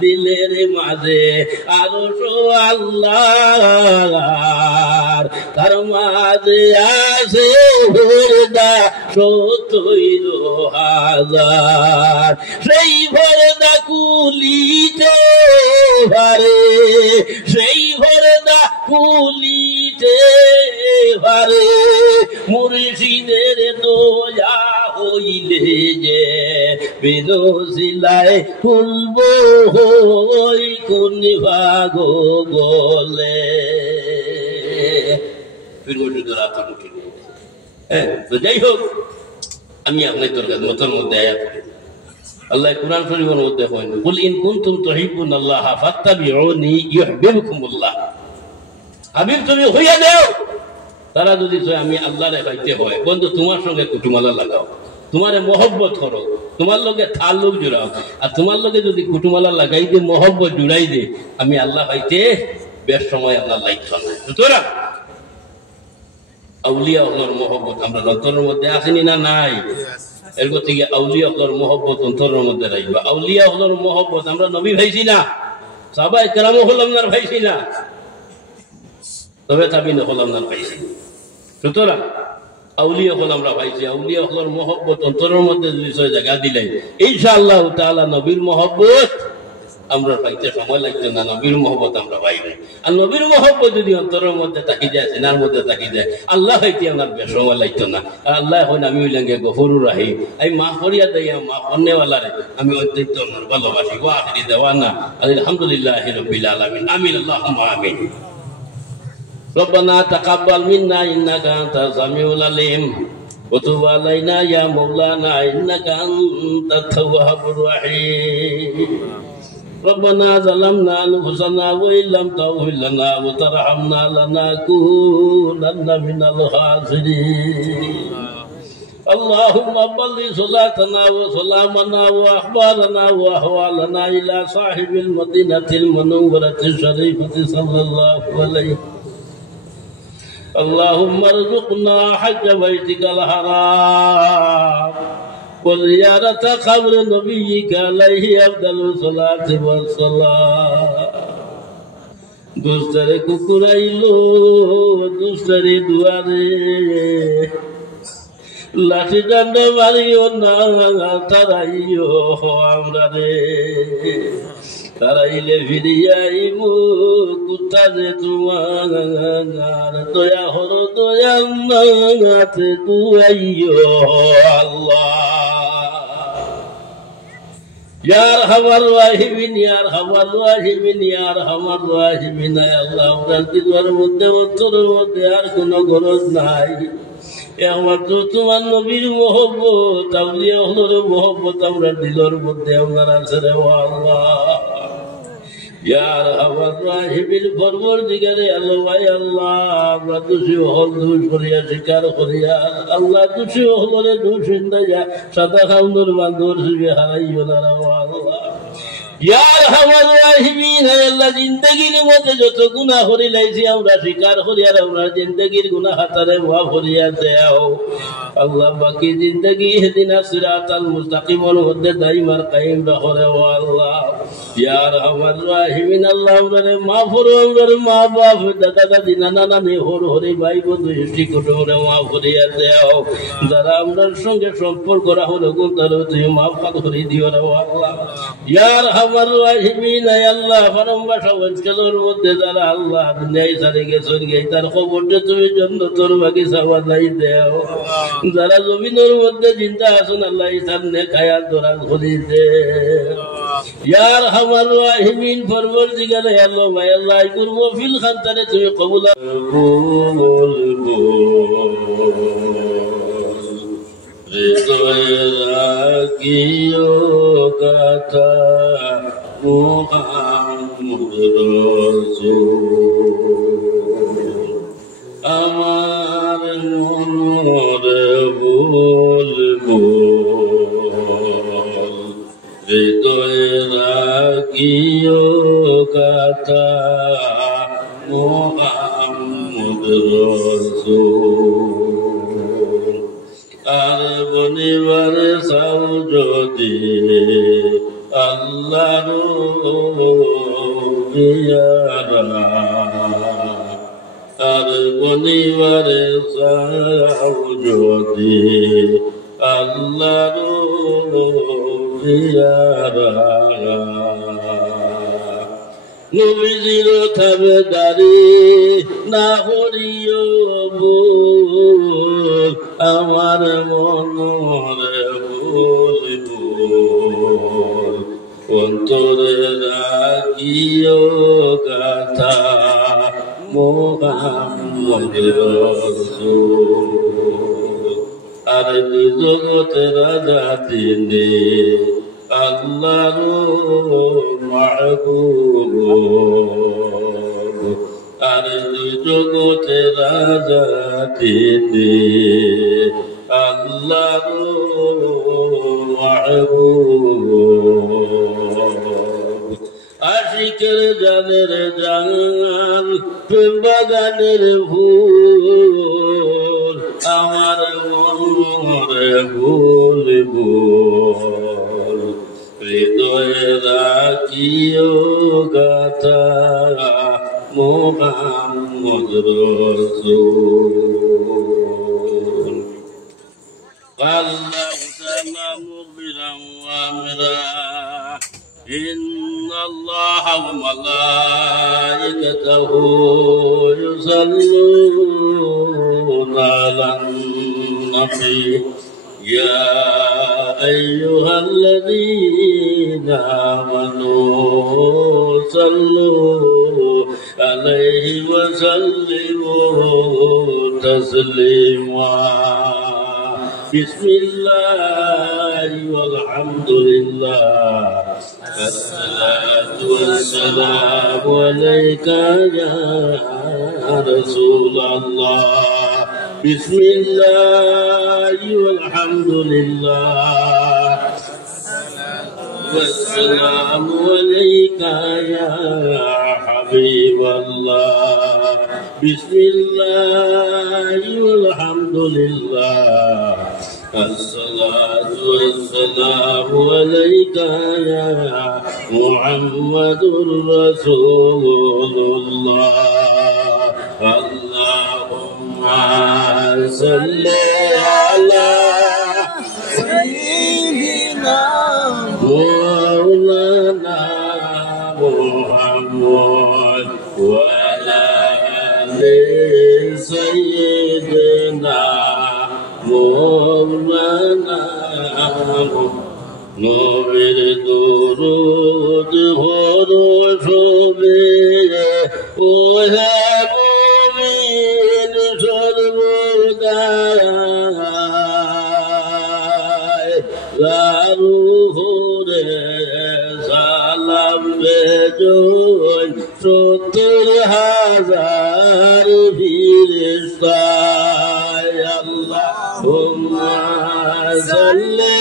দিলের মাঝে আরশ আল্লাহ তার মাঝে আছে ভরদা ৭০,০০০ সেই ভরদা কুলিতে ভারে সেই ভরদা কুলিতে ভারে মুর্শিদের দোয়া হইলে যে বিনসিলায় খুলব হই কোন ভাগো গলে তো যাই হোক আমি আপনার মতের মধ্যে আয়াত আল্লাহ কুরআন শরীফের মধ্যে কইন কুল ইন কুনতুম তুহিব্বুনাল্লাহ ফাত্তাবিউনি ইউহিব্বুকুমুল্লাহ হাবিব তুমি হইয়া দাও তারা যদি আমি আল্লাহরে পাইতে হয় বন্ধু তোমার সঙ্গে কুটুমালা লাগাও তোমারে মহব্বত করো তোমার লগে তাল্লুক জুড়াও আর তোমার লগে যদি কুটুমালা লাগাই দে মহব্বত জুড়াই দে আমি আল্লাহ পাইতে বেশ সময় আল্লাহ লাগতো না সুতরাং আউলিয়া আল্লাহর মহব্বত আমরা অন্তরের মধ্যে আসেনি না নাই এর থেকে আউলিয়া আল্লাহর মহব্বত অন্তরের মধ্যে রাখবা আউলিয়া আল্লাহর মহব্বত আমরা নবী ভাইছি না সাহাবায়ে কেরাম হলাম না ভাইছি না তবে তাবিন হলাম না ভাইছি সুতরাং আউলিয়া হল আমরা ভাইছি আউলিয়া হলার মহব্বত অন্তরের মধ্যে বিষয় জায়গা দিলে ইনশাআল্লাহ তাআলা নবীর মহব্বত আমরা পাইতে সময় লাগছে না নবীর মহব্বত আমরা পাই না আর নবীর মহব্বত যদি অন্তরের মধ্যে থাকি যায় সিনার মধ্যে থাকি যায় আল্লাহ হইতে আমার বেশ সময় লাগতো না আর আল্লাহ হইন আমি হইলাঙ্গে গফুরুর রাহিম আমি মাফ করিয়া দেয়া মাফ করনেওয়ালারে আমি অত্যন্ত ভালোবাসি ওয়া আখিরি দাওয়ানা আলহামদুলিল্লাহি রাব্বিল আলামিন আমিন আল্লাহুম্মা আমিন ربنا تقبل منا إنك أنت السميع العليم وتب علينا يا مولانا إنك أنت التواب الرحيم ربنا ظلمنا أنفسنا وإن لم تغفر لنا وترحمنا لنكونن من الخاسرين اللهم بلغ صلاتنا وسلامنا وأخبارنا وأحوالنا إلى صاحب المدينة المنورة الشريفة صلى الله عليه اللهم ارزقنا حج بيتك الحرام وزيارة قبر نبيك عليه أفضل الصلاة والسلام دوستر কুকুরাইলো দুস্তরে দুয়ারে লাঠি ডান্ড মারিও না তারাইও আমরা রে তারাইলে ফিরিয়াইব কুতারে তোমার দয়া হর দয়া নাতে দুয়াইও আল্লাহ ইয়ার হামার রাহিমিন ইয়ার হামার রাহিমিন ইয়ার হামার রাহিমিন আল্লাহ আপনার দিলওয়ার মধ্যে অন্তরের মধ্যে আর কোনো গরজ নাই একমাত্র তোমার নবীর মহব্বত আউলিয়া হলের মহব্বত আমরা দিলের মধ্যে আপনার আছে রে আল্লাহ ইয়ার আমার রাহিমিন পরবর্তীকারে আল্লাহ ভাই আল্লাহ আমরা দোষী হল দোষ করিয়া স্বীকার করিয়া আল্লাহ দোষী হলরে দোষ ইন্দাইয়া সাদা খাউন্দর বান্ধর শিবে হারাইও না আল্লাহ ইয়ার আমার রাহিমিন আল্লাহ জিন্দগির মধ্যে যত গুনাহ করি লাইছি আমরা স্বীকার করি আর আমরা জিন্দগির গুনাহ হাতারে মাফ করিয়া দেও আল্লাহ বাকি জিন্দগি হেদিনা সিরাতাল মুস্তাকিমের মধ্যে দাইমার কায়েম রাখো রে আল্লাহ ইয়ার আমার রাহিমিন আল্লাহ আমারে মাফ করো আমারে মা বাপ দাদা দাদি নানা নানি হর হরি ভাই বন্ধু ইষ্টি কুটুমরে মাফ করিয়া দেও যারা আমরার সঙ্গে সম্পর্ক রাখো গুণ তারা তুই মাফ করে দিও রে আল্লাহ ইয়ার আমার রাহিমিন আল্লাহ পরমবাসা অঞ্চলের মধ্যে যারা আল্লাহ দুনিয়ায় সারে গেছেন গে তার খবরটা তুমি জান্নাতের বাগিচা বানাই দেও যারা জমিনের মধ্যে জিন্দা আছেন আল্লাহ সামনে খায়া দোরা করে দে ইয়ার আমার রাহিমিন পরবর্তীকারে আল্লাহ ভাই আল্লাহ করবো ফিল খানতারে তুমি কবুল রাখিও কথা মুহাম্মদ রাসূল আমার মনের বলবো হৃদয়ে রাখিও কথা মুহাম্মদ রাসূল আর বনিবার সাউ যদি আল্লাহর পিয়ারা আর বনিবারে চাও যদি আল্লাহর পিয়ারা নবীজির তাবেদারি না করিও ভুল আমার মনরে বলিব অন্তরে রাখিও গাথা মুহাম্মদ রাসূল আর জগতে রাজা তিনি আল্লাহর মাহবুব আর জগতে রাজা তিনি আল্লাহর মাহবুব আশিকের জানের জান প্রেম বাগানের ফুল আমার মনরে ভুলব হৃদয়ে রাখিও গাথা মুহাম্মদ রাসূল আল্লাহু তাআলা মুগফিরান ওয়া আমরা إن الله وملائكته يصلون على النبي يا أيها الذين آمنوا صلوا عليه وسلموا تسليما بسم الله والحمد لله الصلاة والسلام عليك يا رسول الله بسم الله والحمد لله والسلام عليك يا حبيب الله بسم الله والحمد لله الصلاة والسلام عليك يا محمد رسول الله اللهم صل على سيدنا مولانا محمد وعلى آل سيدنا مولانا নবীর দুরূদ হরফ শোভে ও হে মুমিন সর্বদা রুহুরে সালাম বেজোয় 70,000 ফিরিস্তা আল্লাহুম্মা সাল্লি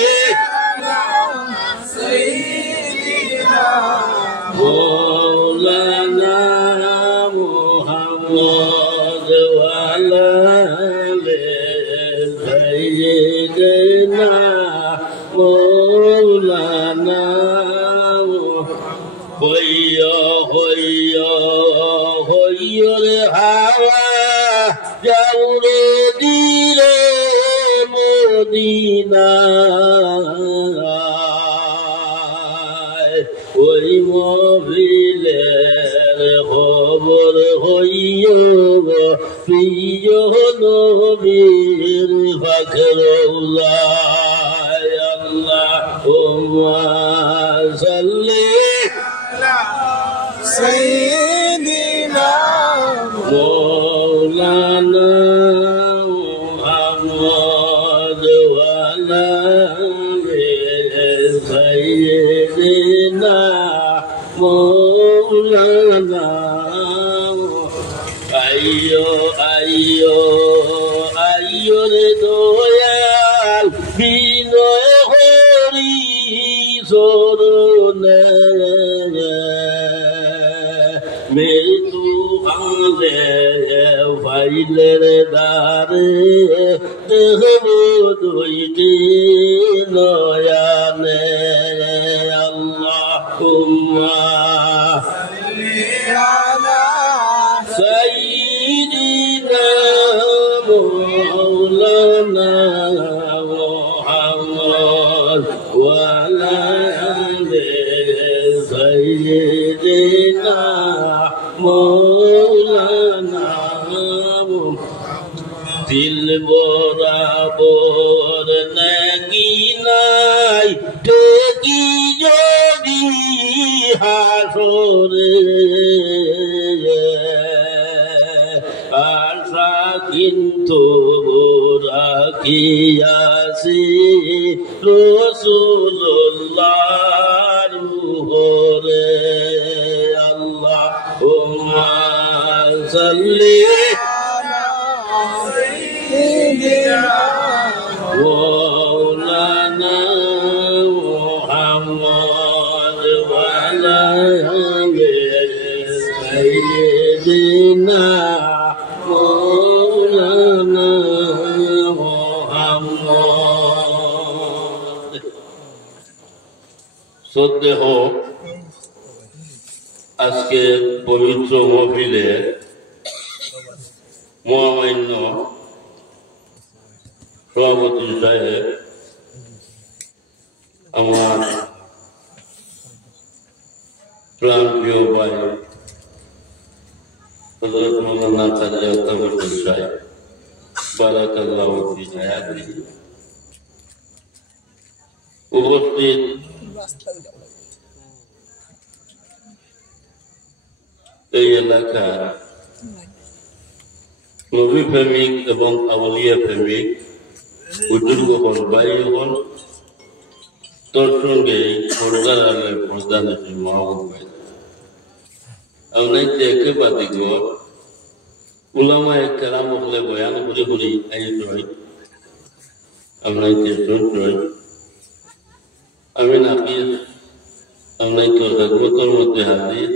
مولانا محمد وعلى آل سيدنا مولانا هيا الهوى جور دير مدينة ওই মহিলের খবর হইও প্রিয় নবীর ফাখরুল্লাহ আল্লাহুম্মা সাল্লি আলা সাইয়্যিদিনা মাওলানা মুহাম্মদ ওয়া আলা سيدنا مولانا أيو দয়াল বিনয় হরি সরণে মৃত্যু ভাঙলে ফাইলের দ্বারে দেখব দুইটি নয়ানে আল্লাহুম্মা محمد وعلى آل سيدنا مولانا দিল বরাবর নাকি নাই টেকি যদি হাসরে আশা কিন্তু রাখিয়াছি রাসূলুল্লাহর উপরে আল্লাহুম্মা সাল্লি مولانا محمد وعلى آل سيدنا مولانا محمد শ্রদ্ধেয় আজকে পবিত্র মহফিলে মহামান্য সভাপতি সাহেব, আমার প্রাণ প্রিয় ভাই হযরত মাওলানা কাজী আতাউর সাহেব বারাকাল্লাহু ফি হায়াতিহি, উপস্থিত এই এলাকার নবী প্রেমিক এবং আউলিয়া প্রেমিক বুজুর্গগণ, ভাইগণ, তোর সঙ্গে পর্দার আলে পর্দা নাকি মহাভাই আপনাকে একেবারে গো উলামায়ে কেরাম হলে বয়ান করে করে আইতই আপনাকে শুনতই আমি নাকিস আপনাকে খেদমতের মধ্যে হাজির।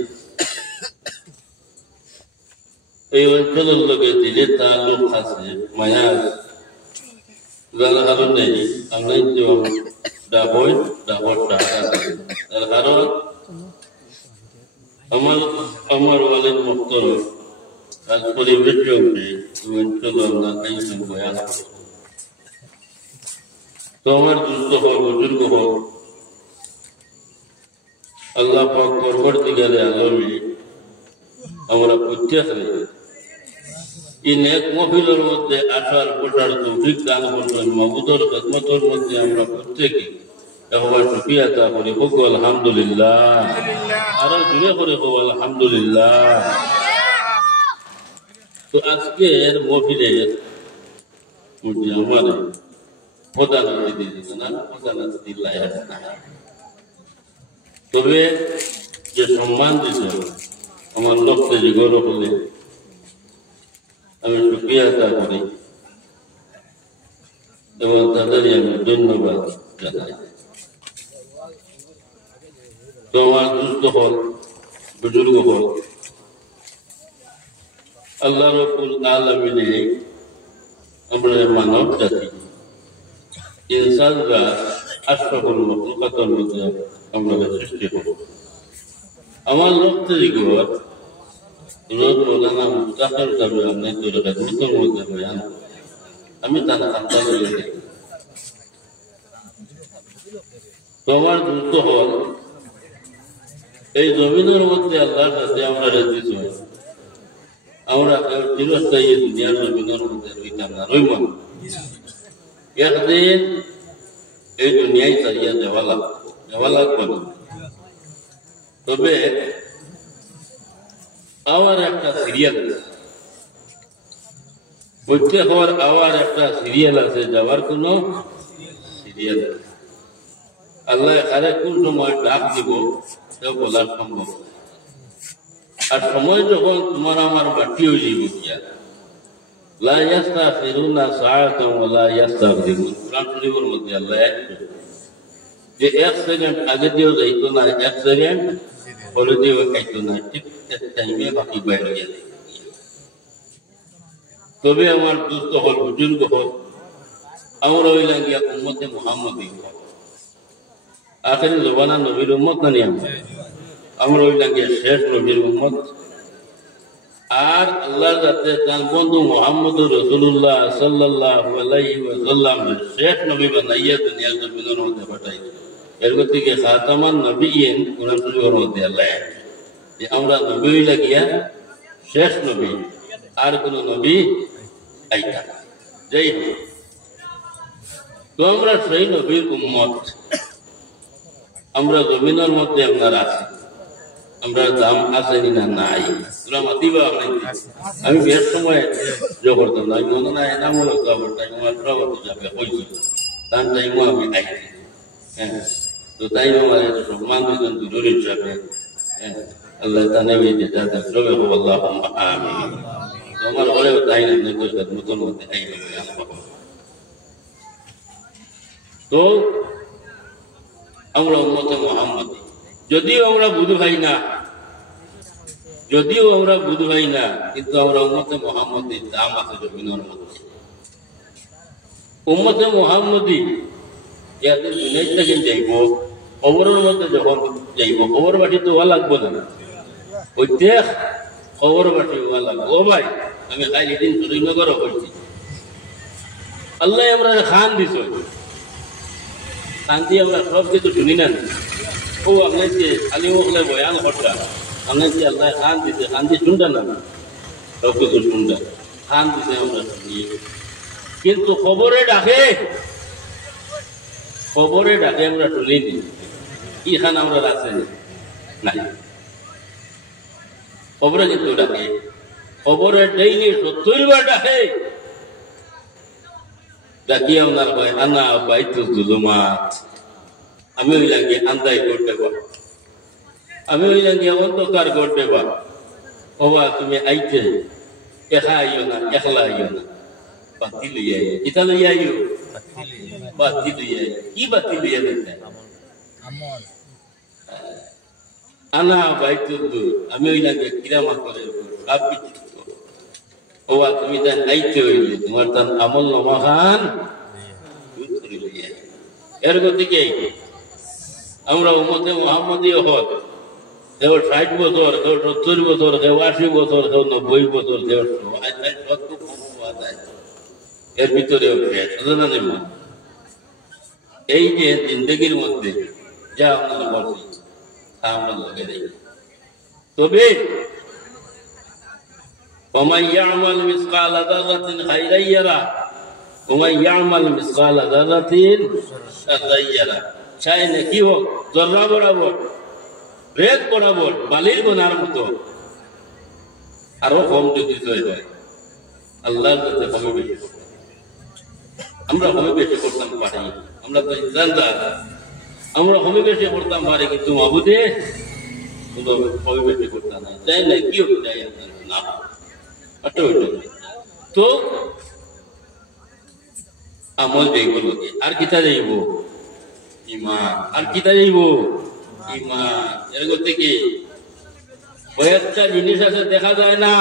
এই অঞ্চলের লোকে দিলে তাল্লুক আছে, মায়া যার কারণে আমরা ডাবই ডাবর টাকা তার কারণ আমার ওয়ালিদ মুক্তর আজ পরিবেশ উঠে অঞ্চল আমরা খাইছেন বয়ান। তো আমার দুস্থ হোক বুজুর্গ হোক আল্লাহ পাক পরবর্তীকালে আলমে আমরা প্রত্যাশা এই নেক মহফিলের মধ্যে আসার বসার তৌফিক দান করবেন। মাবুদর খেদমতের মধ্যে আমরা প্রত্যেকে একবার শুকরিয়া আদা করি, হোক আলহামদুলিল্লাহ, আরো জুড়ে করে হোক আলহামদুলিল্লাহ। তো আজকের মহফিলের মধ্যে আমার প্রধান অতিথি দিচ্ছে না, প্রধান অতিথি লাইক না, তবে যে সম্মান দিচ্ছে আমার লক্ষ্যে যে গৌরব হলে আমি শুকরিয়া আদা করি এবং তাদেরই আমি ধন্যবাদ জানাই। তো আমার দুস্থ হল বুজুর্গ হল আল্লাহ রাব্বুল আলামিনে আমরা মানব জাতি ইনসানরা আশরাফুল মাখলুকাতের মধ্যে আমরা সৃষ্টি হব। আমার লক্ষ্যে গৌরব আমি তার তোমার দ্রুত হল এই জমিনের মধ্যে আল্লাহর কাছে আমরা রেজিস হই, আমরা চিরস্থায়ী দুনিয়ার জমিনের মধ্যে রইতাম না, রইব না। একদিন এই দুনিয়ায় চালিয়ে যাওয়া লাগবে না। তবে আমার একটা সিরিয়াল আছে, প্রত্যেক হওয়ার আবার একটা সিরিয়াল আছে, যাওয়ার কোন সিরিয়াল আছে। আল্লাহ কারে কোন সময় ডাক দিব সেও বলার সম্ভব। আর সময় যখন তোমার আমার বাকি হয়ে যাবে গিয়া লা ইয়াস্তাখিরুনা সাআতান ওয়া লা ইস্তাগফিরুন, কুরআন শরীফের মধ্যে আল্লাহ যে 1 সেকেন্ড আগে দিয়েও যাইতো না, 1 সেকেন্ড পরে দিয়েও খাইতো না, ঠিক টাইমে বাকি বাইরে গেছে। তবে আমার দুস্থ হল বুজুর্গ হল আমরা হইলাম গিয়া উম্মতে মুহাম্মদী, আখেরি জবানা নবীর উম্মত না নিয়ে আমরা হইলাম গিয়া শেষ নবীর উম্মত। আর আল্লাহ যাতে তার বন্ধু মুহাম্মদুর রাসূলুল্লাহ সাল্লাল্লাহু আলাইহি ওয়াসাল্লাম শেষ নবী বানাইয়া দুনিয়ার জমিনের মধ্যে পাঠাইছে এর গতিকে খাতামান নবিয়িন কোরআনের মধ্যে আল্লাহ যে আমরা নবী লাগিয়া শেষ নবী আর কোন নবী আইতা যাই হোক তো আমরা সেই নবীর উম্মত আমরা জমিনের মধ্যে আপনার আছি আমরা দাম আসেনি না নাই মাতিবা আমি বেশ সময় যোগ করতাম না আমি মনে নাই এনামূলক যাবার টাইম আমার প্রবর্ত যাবে হয়েছিল তার টাইমও আমি আইছি হ্যাঁ তো তাই আমার সম্মান দিতেন জরুরি হিসাবে হ্যাঁ আল্লাহ তানে যেটা দেখবে আল্লাহ আমি আমার ঘরেও তাই না নতুন মধ্যে আই তো আমরা উম্মতে মুহাম্মদ যদিও আমরা বুঝু ভাই না কিন্তু আমরা উম্মতে মুহাম্মদের দাম আছে জমিনের মধ্যে উম্মতে মুহাম্মদি ইয়াতে দুনিয়া থেকে যাইব খবরের মধ্যে যখন যাইব খবর বাটি তো হওয়া লাগবো না ওই দেখ খবর বাটি হওয়া লাগবো ও ভাই আমি খাই এদিন শ্রীনগরও হয়েছি আল্লাহ আমরা খান দিছ খান দিয়ে আমরা সব কিছু শুনি না ও আপনার যে খালি ওগুলো বয়ান হঠাৎ আপনার যে আল্লাহ খান দিছে খান দিয়ে শুনটা না সব কিছু শুনটা খান দিছে আমরা শুনি কিন্তু খবরে ডাকে আমরা শুনি নি কি খান আমরা রাখছে নাই খবরে কিন্তু ডাকে খবরে ডেইলি 70 বার ডাকে ডাকি আপনার হয় আনা বাইতু জুলুমাত আমি ওই লাগে আন্দাই করতে পার আমি ওই লাগে অন্ধকার করতে পার ওবা তুমি আইতে একা আইও না একলা আইও না বাতি লইয়া এটা লইয়া আইও বাতি লইয়া কি বাতি লইয়া দেখতে আনা বাইতু আমি ওই লাগে কিরামা করে আপনি ওবা তুমি তাই আইতে হইলে তোমার তার আমল নমাখান এর গতিকে আমরা উম্মতে মুহাম্মদীয় হল কেউ 60 বছর কেউ 70 বছর কেউ 80 বছর কেউ 90 বছর কেউ এর ভিতরেও এই যে জিন্দগির মধ্যে যা আপনারা বলছি তা আমরা লগে দেই তবে ومن يعمل مثقال ذرة خيرا يره ومن يعمل مثقال ذرة شرا يره চাই নাকি হোক জর্রা বরাবর রেত বরাবর বালির গোনার মতো আরো কম যদি হয় আল্লাহর কাছে কমে বেশি আমরা কমে বেশি করতাম পারি আমরা তো ইনসানদার আমরা কমে বেশি করতাম পারি কিন্তু মাবুদে কমে বেশি করতাম না চাই না কি হোক চাই না তো আমল দেখব লোকে আর কিতা যাইব ইমান আর কিতা যাইব ইমান এর থেকে কয়েকটা জিনিস আছে দেখা যায় না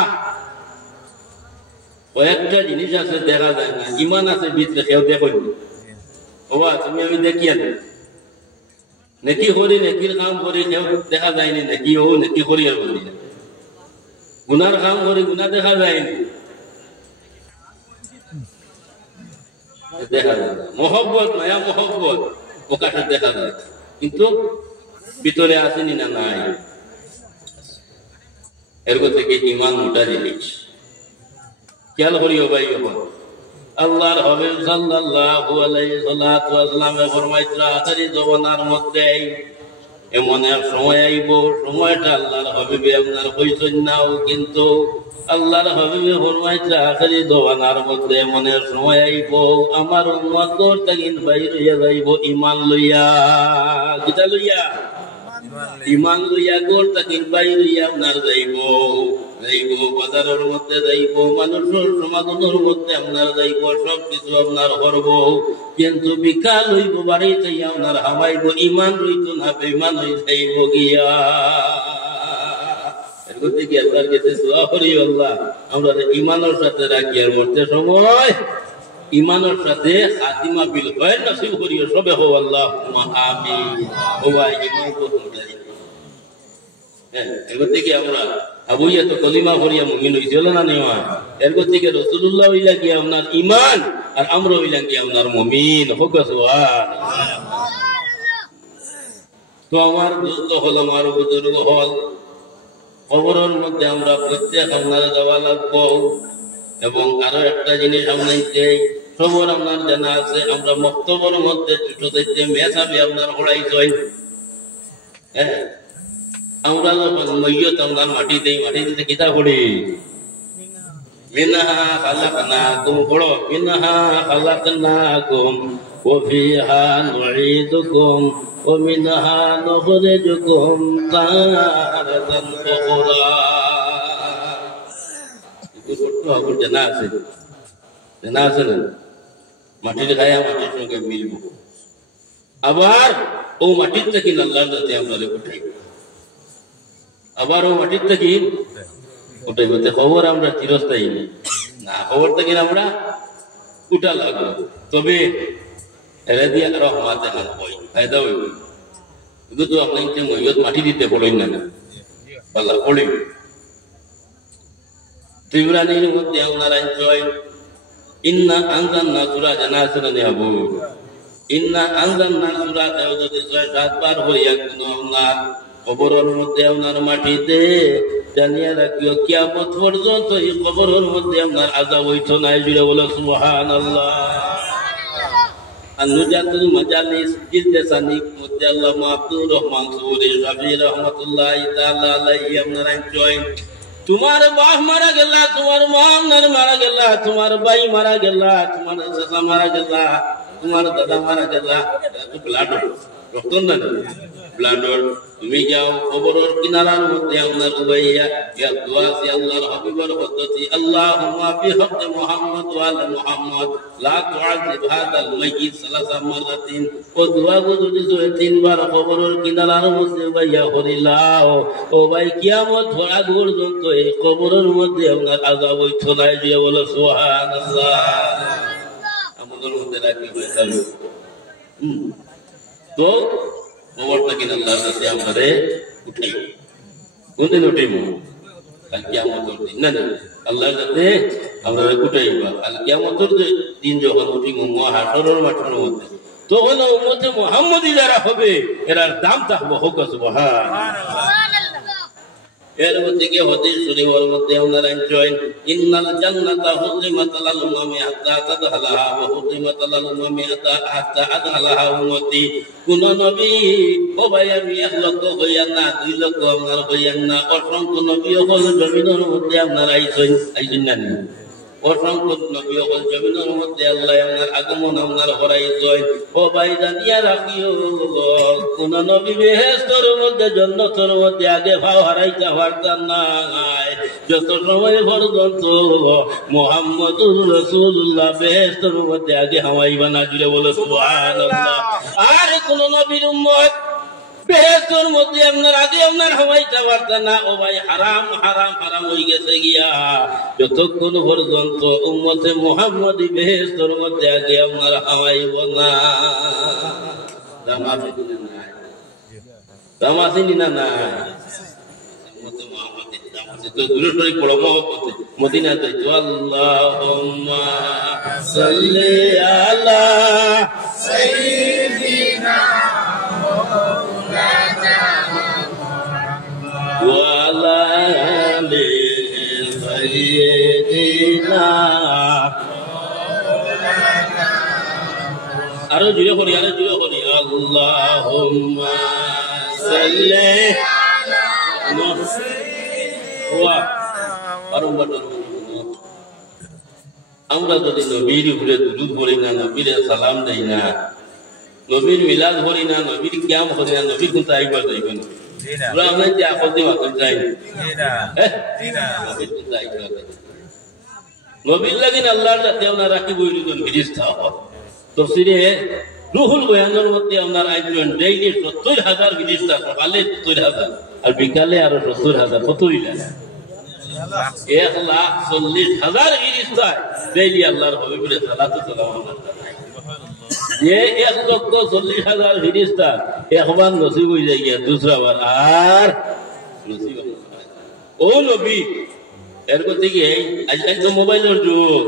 ইমান আছে ভিতরে কেউ দেখো বাবা তুমি আমি দেখি আনি নেকি করি নেকির কাম করি কেউ দেখা যায়নি নেকি ও নেকি করি আর বলি গুনার কাম করি গুনা দেখা যায়নি দেখা যায় মহব্বত নয়া মহব্বত প্রকাশে দেখা যায় কিন্তু ভিতরে আসেনি না নাই এর থেকে ইমান মোটা জিনিস খেয়াল করিও ভাই আল্লাহর হাবিব সাল্লাল্লাহু আলাইহি ওয়াসাল্লামে ফরমাইছেন আখিরি জমানার মধ্যে এমন এক সময় আইব সময়টা আল্লাহর হাবিবে আপনার কইছেন নাও কিন্তু আল্লাহর হাবিবে ফরমাইছেন আখিরি জমানার মধ্যে এমন এক সময় আইব আমার উম্মত তাকিন বাইরে যাইব ঈমান লইয়া কিতা লইয়া ঈমান লইয়া গোর তাকিন বাইরে আপনার যাইব বাজারের মধ্যে যাইব মানুষের সমাগমের মধ্যে আপনার যাইব সবকিছু আপনার করব কিন্তু বিকাল হইব বাড়িতে আপনার হামাইব ইমান রইত না বেঈমান হয়ে যাইব গিয়া এর গতিকে আল্লাহর কাছে দোয়া করি আল্লাহ আমরা ইমানের সাথে রাখি আর মরতে সময় ইমানের সাথে খাতিমা বিল হয় নসিব করিও সবে হো আল্লাহুম্মা আমিন ও ভাই ইমান করতে এর থেকে আমরা আবুইয়া তো কলিমা করিয়া মুমিন হইছিল না নেওয়া এর থেকে রাসূলুল্লাহ হইলা কি আপনার ঈমান আর আমরা হইলা কি আপনার মুমিন হোক সুবহানাল্লাহ তো আমার দোস্ত হল আমার বুজুর্গ হল কবরের মধ্যে আমরা প্রত্যেক আপনার যাওয়া লাগবো এবং আরো একটা জিনিস আপনাইতে খবর আপনার জানা আছে আমরা মক্তবর মধ্যে ছোট থেকে মেসাবি আপনার হড়াইছই আমরা যখন মইয়ত আমরা মাটি দিতে কিতা করি মিনহা খালাকনাকুম পড়ো মিনহা খালাকনাকুম ওয়া ফিহা নুঈদুকুম ওয়া মিনহা নুখরিজুকুম তারাতান উখরা এটা ছোট্ট আগুন জানা আছে না মাটির গায়ে মাটির সঙ্গে মিলব আবার ও মাটির থেকে আল্লাহর কাছে আমরা উঠাইব আবার ও মাটির থেকে উঠাইব খবর আমরা চিরস্থায়ী না খবর থেকে আমরা উঠা লাগবো তবে এরা দিয়ে রহমাতে হয় ফায়দা হইব কিন্তু তো আপনাকে মহিয়ত মাটি দিতে পড়েন না পাল্লা পড়ে ত্রিপুরানির মধ্যে আপনারা জয় ইন্না আনজালনা সূরা জানাসুরা নিয়াবু ইন্না আনজালনা সূরা যদি 6-7 বার হইয়া কোন আপনার কবরের মধ্যে আপনার মাটিতে জানিয়া রাখিও কিয়ামত পর্যন্ত এই কবরের মধ্যে আপনার আযাব হইতো না জুড়ে বলে সুবহানাল্লাহ আনুজাতুল মাজালিস জিলদে সানিক মধ্যে আল্লামা আব্দুর রহমান সুবুরি রাবি রাহমাতুল্লাহি তাআলা আলাইহি আপনারা জয় তোমার বাপ মারা গেলা তোমার মা মারা গেলা তোমার ভাই মারা গেলা তোমার চাচা মারা গেলা তোমার দাদা মারা গেলা ব্লাড রক্ত না ব্লাড তুমি যাও কবরের কিনারার মধ্যে আপনার উবাইয়া ইয়া দোয়া সি আল্লাহর হাবিবের পদ্ধতি আল্লাহুম্মা বিহাক্কি মুহাম্মদ ওয়া আলি মুহাম্মদ লা তুআযিব হাদাল মাইয়িত সালাসা মারাতিন ও দোয়া যদি 3 বার কবরের কিনারার মধ্যে উবাইয়া করিলাও ও ভাই কিয়ামত ধরা পর্যন্ত এই কবরের মধ্যে আপনার আযাব হইতো না যে বলে সুবহানাল্লাহ আমাদের মধ্যে রাখি হয়ে তো কবরটা কিনা আল্লাহর কাছে আমারে উঠাই কোনদিন উঠাইব কাল কিয়ামতের দিন না আল্লাহর কাছে আমরা উঠাইবা কাল কিয়ামতের দিন যখন উঠিব মহাশরের মাঠের মধ্যে তখন উম্মতে মুহাম্মদী যারা হবে এরার দাম থাকবো হোক সুবহানাল্লাহ এর মধ্যে কি হাদিস শরীফের মধ্যে আপনারা জয়েন ইন্নাল জান্নাতা হুজিমাত লাল উম্মি হাত্তা তাদখালাহা ওয়া হুজিমাত লাল উম্মি হাত্তা আদখালাহা উম্মতি কোন নবী ও ভাই আমি 1 লক্ষ হইয়া না 2 লক্ষ আপনার হইয়া না অসংখ্য নবী হল জমিনের মধ্যে আপনারা আইছেন না অসংখ্য নবী হল জমিনের মধ্যে আল্লাহ আপনার আগমন আপনার হরাই জয় ও ভাই জানিয়া রাখিও কোন নবী বেহেশতের মধ্যে জান্নাতের মধ্যে আগে ভাও হারাইতে পারতেন না যত সময় পর্যন্ত মুহাম্মদুর রাসূলুল্লাহ বেহেশতের মধ্যে আগে হাওয়াইবা না জুড়ে বলে সুবহানাল্লাহ আর কোন নবীর উম্মত বেহেশতের মধ্যে আপনার আগে আপনার হাওয়াইতে পারতেন না ও ভাই হারাম হারাম হারাম হয়ে গেছে গিয়া যতক্ষণ পর্যন্ত উম্মতে মুহাম্মদী বেহেশতের মধ্যে আগে আপনার হাওয়াইব না দাম আছে না নাই উম্মতে মুহাম্মদী দাম আছে তো দূরে দূরে পড়ো মহব্বতে মদিনা যাইতো আল্লাহুম্মা সাল্লি আলা সাইয়্যিদিনা ওয়ালা আলি সাইয়্যিদিনা আরো জুড়ে করি আল্লাহুম্মা সাল্লি আলা ওয়া বারবার আমরা যদি নবীর উপরে দুরূদ পড়ি না নবীর সালাম দেই না নবীর মিলাদ করি না নবীর কিয়াম করি না নবী কিন্তু আইবার যাইবেন পুরা আমরা যে আপত্তি মাত্র যাই নবীর লাগিন আল্লাহর কাছে আমরা রাখি বইলুন ফিরিস্তা তাফসীরে রুহুল বয়ানের মধ্যে আমরা আইবেন ডেইলি ৭০,০০০ ফিরিস্তা সকালে ৭০,০০০ আর বিকালে আরো ৭০,০০০ কতই লাগে ১,৪০,০০০ ফিরিস্তা ডেইলি আল্লাহর হাবিবের সালাত ও সালাম ये 1,40,000 ফিরিস্তা একবার নসিব হয়ে যায় দুসরা বার আর ও নবী এর কথা কি আজকাল তো মোবাইলের যুগ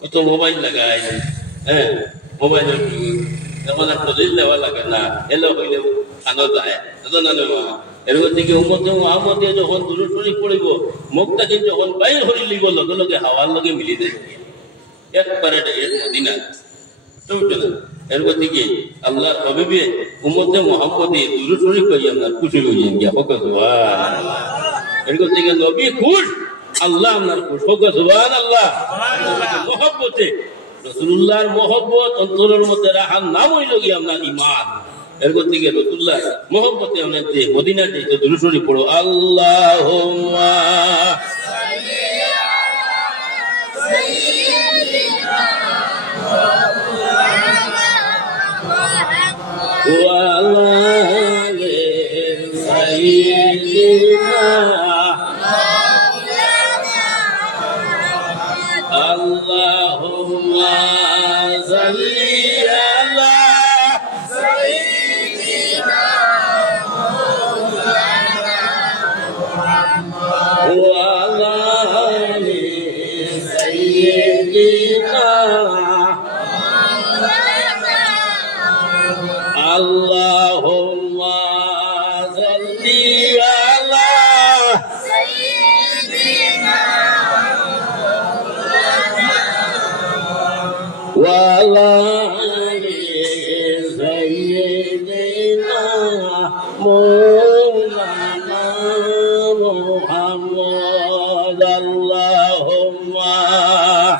কত মোবাইল লাগাই হ্যাঁ মোবাইলের যুগ এখন আর খোঁজ দেওয়া লাগে না এলো হইলে আনন্দ যায় এর থেকে উম্মতে মুহাম্মদে যখন দুরূদ শরীফ পড়িব মুখটা কিন্তু যখন বাইর হই লিব লগে লগে হাওয়ার লগে মিলি যায় একবারে এর মদিনা তো এর থেকে আল্লাহ হাবিবে উম্মতে মুহাম্মদে দুরূদ শরীফ কইয়া না খুশি হইয়া গিয়া হোক সুবহানাল্লাহ এর থেকে নবী খুশ আল্লাহ আপনার খুশ হোক সুবহানাল্লাহ মুহাব্বতে রাসূলুল্লাহর মুহাব্বত অন্তরের মধ্যে রাখার নাম হইল কি আপনার ঈমান এর থেকে রাসূলুল্লাহ মুহাব্বতে আমরা যে মদিনা যাইতে দুরূদ শরীফ পড়ো আল্লাহুম্মা সাল্লি আলা সাইয়্যিদিনা ওয়া আলা আলি সাইয়্যিদিনা Allahumma salli ala sayyidina Maulana Muhammad wa ala ali sayyidina Maulana Allahumma salli ala sayyidina وعلى آل سيدنا مولانا محمد اللهم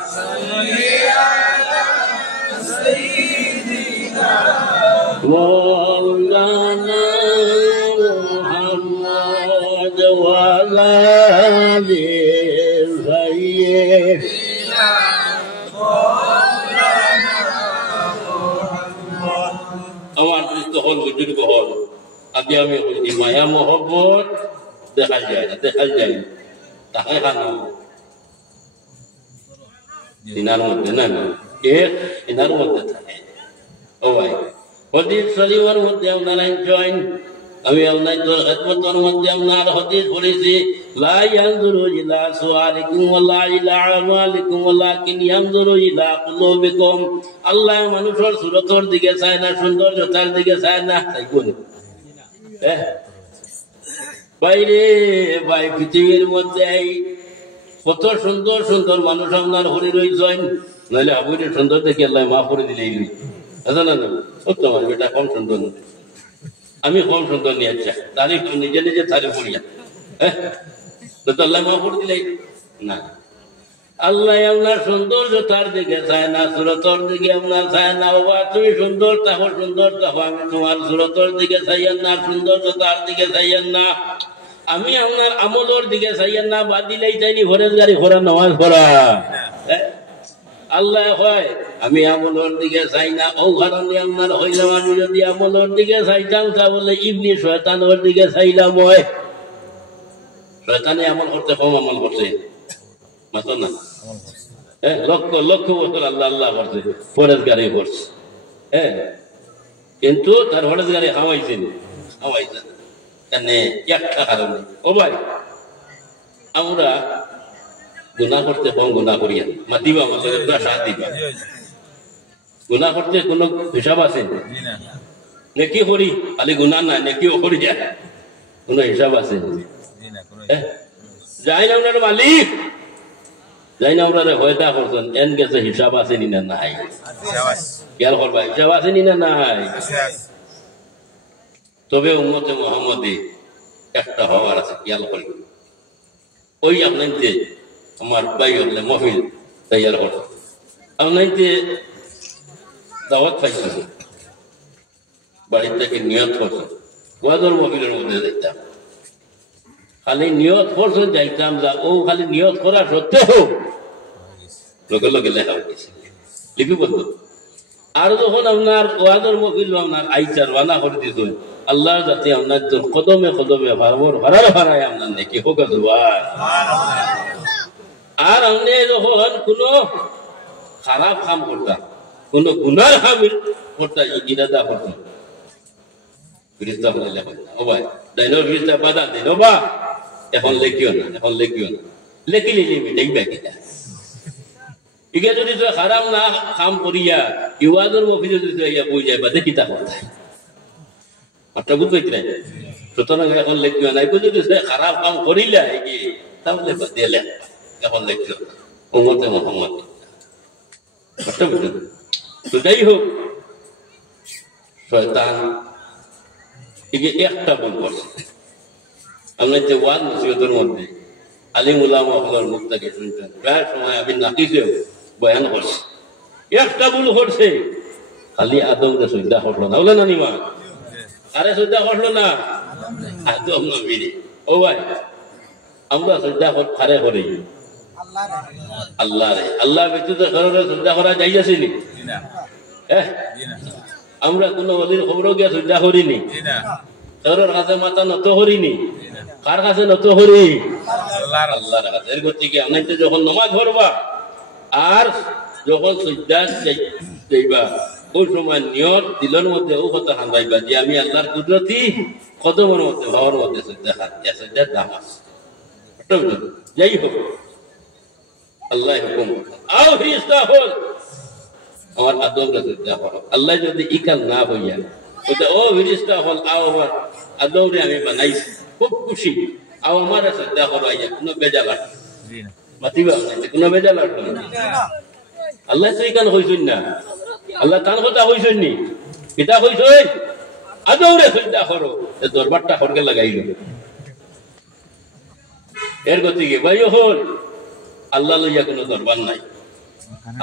صل على سيدنا مولانا محمد وعلى آل سيدنا আমার তখন বুজুর্গ হল আগে আমি বলি মায়া মহব্বত দেখা যায় তাকে খানো ইনার মধ্যে না ইনার মধ্যে থাকে ও ভাই হদিস শরীফের মধ্যে আপনারা জয়েন আমি আপনার খেদমতের মধ্যে আপনার হদিস পড়েছি লা ইয়ানজুরু ইলা সুওয়ারিকুম ওয়ালা ইলা আমালিকুম ওয়ালাকিন ইয়ানজুরু ইলা কুলুবিকুম আল্লাহ মানুষের সুরতের দিকে চায় না সৌন্দর্যতার দিকে চায় না তাই কোন বাইরে ভাই পৃথিবীর মধ্যে কত সুন্দর সুন্দর মানুষ আপনার হরি রয়েছেন নাহলে আবুরের সুন্দর দেখে আল্লাহ মাফ করে দিলেই না সত্য আমার বেটা কম সুন্দর আমি কম সুন্দর নিয়ে আচ্ছা তারিখ নিজে নিজে তারিখ করিয়া তো আল্লাহ মাফ করে দিলেই না আল্লাহ আপনার সৌন্দর্যতার দিকে চায় না সুরতর দিকে আপনার চায় না বাবা তুমি সুন্দর থাকো আমি তোমার সুরতর দিকে চাইয়েন না সৌন্দর্যতার দিকে চাইয়েন না আমি আপনার আমলের দিকে চাইয়েন না বাদ দিলেই চাইনি ঘরের গাড়ি ঘোরা নামাজ পড়া আল্লাহ হয় আমি আমলের দিকে চাই না ও কারণে আপনার হইলাম আমি যদি আমলের দিকে চাইতাম তাহলে ইবনি শয়তানের দিকে চাইলাম হয় শয়তানে আমল করতে কম আমল করছে মাত্র না লক্ষ লক্ষ বছর আল্লাহ আল্লাহ করছে পরেজগারি করছে কিন্তু তার পরেজগারি হাওয়াইছেন কেন একটা কারণে ও ভাই আমরা গুনাহ করতে কম গুনাহ করিয়া মাতিবা আমাদের সাথ দিবা গুনাহ করতে কোন হিসাব আছে নেকি করি খালি গুনাহ না নেকিও করি যায় কোন হিসাব আছে যাই না আপনার মালিক যাই না আপনার হয়তা করছেন এন গেছে হিসাব আছে নি না নাই খেয়াল করবা হিসাব আছে নি না নাই তবে উম্মতে মুহাম্মদে একটা হওয়ার আছে খেয়াল করি ওই আপনার যে আমার ভাই হলে মহিল তৈয়ার করছে আপনার যে দাওয়াত পাইছে বাড়ির থেকে নিয়ত করছে ওয়াদর মহিলের মধ্যে যাইতাম খালি নিয়ত করছে যাইতাম যা ও খালি নিয়ত করা সত্ত্বেও লগে লগে লেখা হয়েছে লিপিবদ্ধ আর যখন আপনার ওয়াদর মহিল আপনার আইচার ওয়ানা করে দিত আল্লাহ যাতে আপনার কদমে কদমে ভাড়ার ভাড়ায় আপনার নাকি হোক আর আপনি যখন কোনো খারাপ কাম করতাম কোন গুনার কাম করতাম ইরাদা করতাম ফিরিস্তা হলে লেখেন ও ভাই ডাইনোর ফিরিস্তা বাধা দিন ও বা এখন লেখিও না লেখিলি দেখবে কিনা ইকে যদি তুই খারাপ না কাম করিয়া ইওয়াজের মফি যদি তুই ইয়া বই যায় বাদে কিতা কথা একটা বুঝতে চাই সুতরাং এখন লেখিও না যদি তুই খারাপ কাম করিলা কি তাহলে বাদে লেখ এখন লেখিও উম্মতে মুহাম্মদ একটা বুঝতে তো যাই হোক শয়তান একে একটা ভুল করছে আমরা যে ওয়াজ নসিহতের মধ্যে আলিম উলামা হলার মুখ থেকে শুনছেন প্রায় সময় আমি নাকিসেও বয়ান করছি একটা ভুল করছে খালি আদমকে শ্রদ্ধা করলো না বলে না নিমা আরে শ্রদ্ধা করলো না আদম নবীরে ও ভাই আমরা শ্রদ্ধা খারে করি আল্লাহ রে আল্লাহ ব্যতীত কারোর শ্রদ্ধা করা যাইয়াছিনি আমরা কোন অলির খবরও গিয়া শ্রদ্ধা করিনি কারোর কাছে মাথা নত করিনি কার কাছে নত করি আল্লাহর কাছে এর গতিকে আমি যখন নামাজ পড়বা আর যখন শ্রদ্ধা যাইবা ওই সময় নিয়ত দিলের মধ্যে ও কথা হান্দাইবা যে আমি আল্লাহর কুদরতি কদমের মধ্যে ভাবার মধ্যে শ্রদ্ধা খাচ্ছি শ্রদ্ধার দাম আছে যাই হোক আল্লাহ হুকুম আও ফিরিস্তা হল আমার আদমকে শ্রদ্ধা করো আল্লাহ যদি ইকাল না হইয়া ওটা ও ফিরিস্তা হল আও আমার আদমরে আমি বানাইছি খুব খুশি আও আমার শ্রদ্ধা করো আইয়া কোনো বেজাল আসবে মাতিবা কোনো বেজাল আসবে আল্লাহ তো ইকাল হইছেন না আল্লাহ তার কথা হইছেন নি কিতা হইছেন আদমরে শ্রদ্ধা করো দরবারটা খড়কে লাগাইল এর গতিকে ভাই হল আল্লাহ লইয়া কোনো দরবার নাই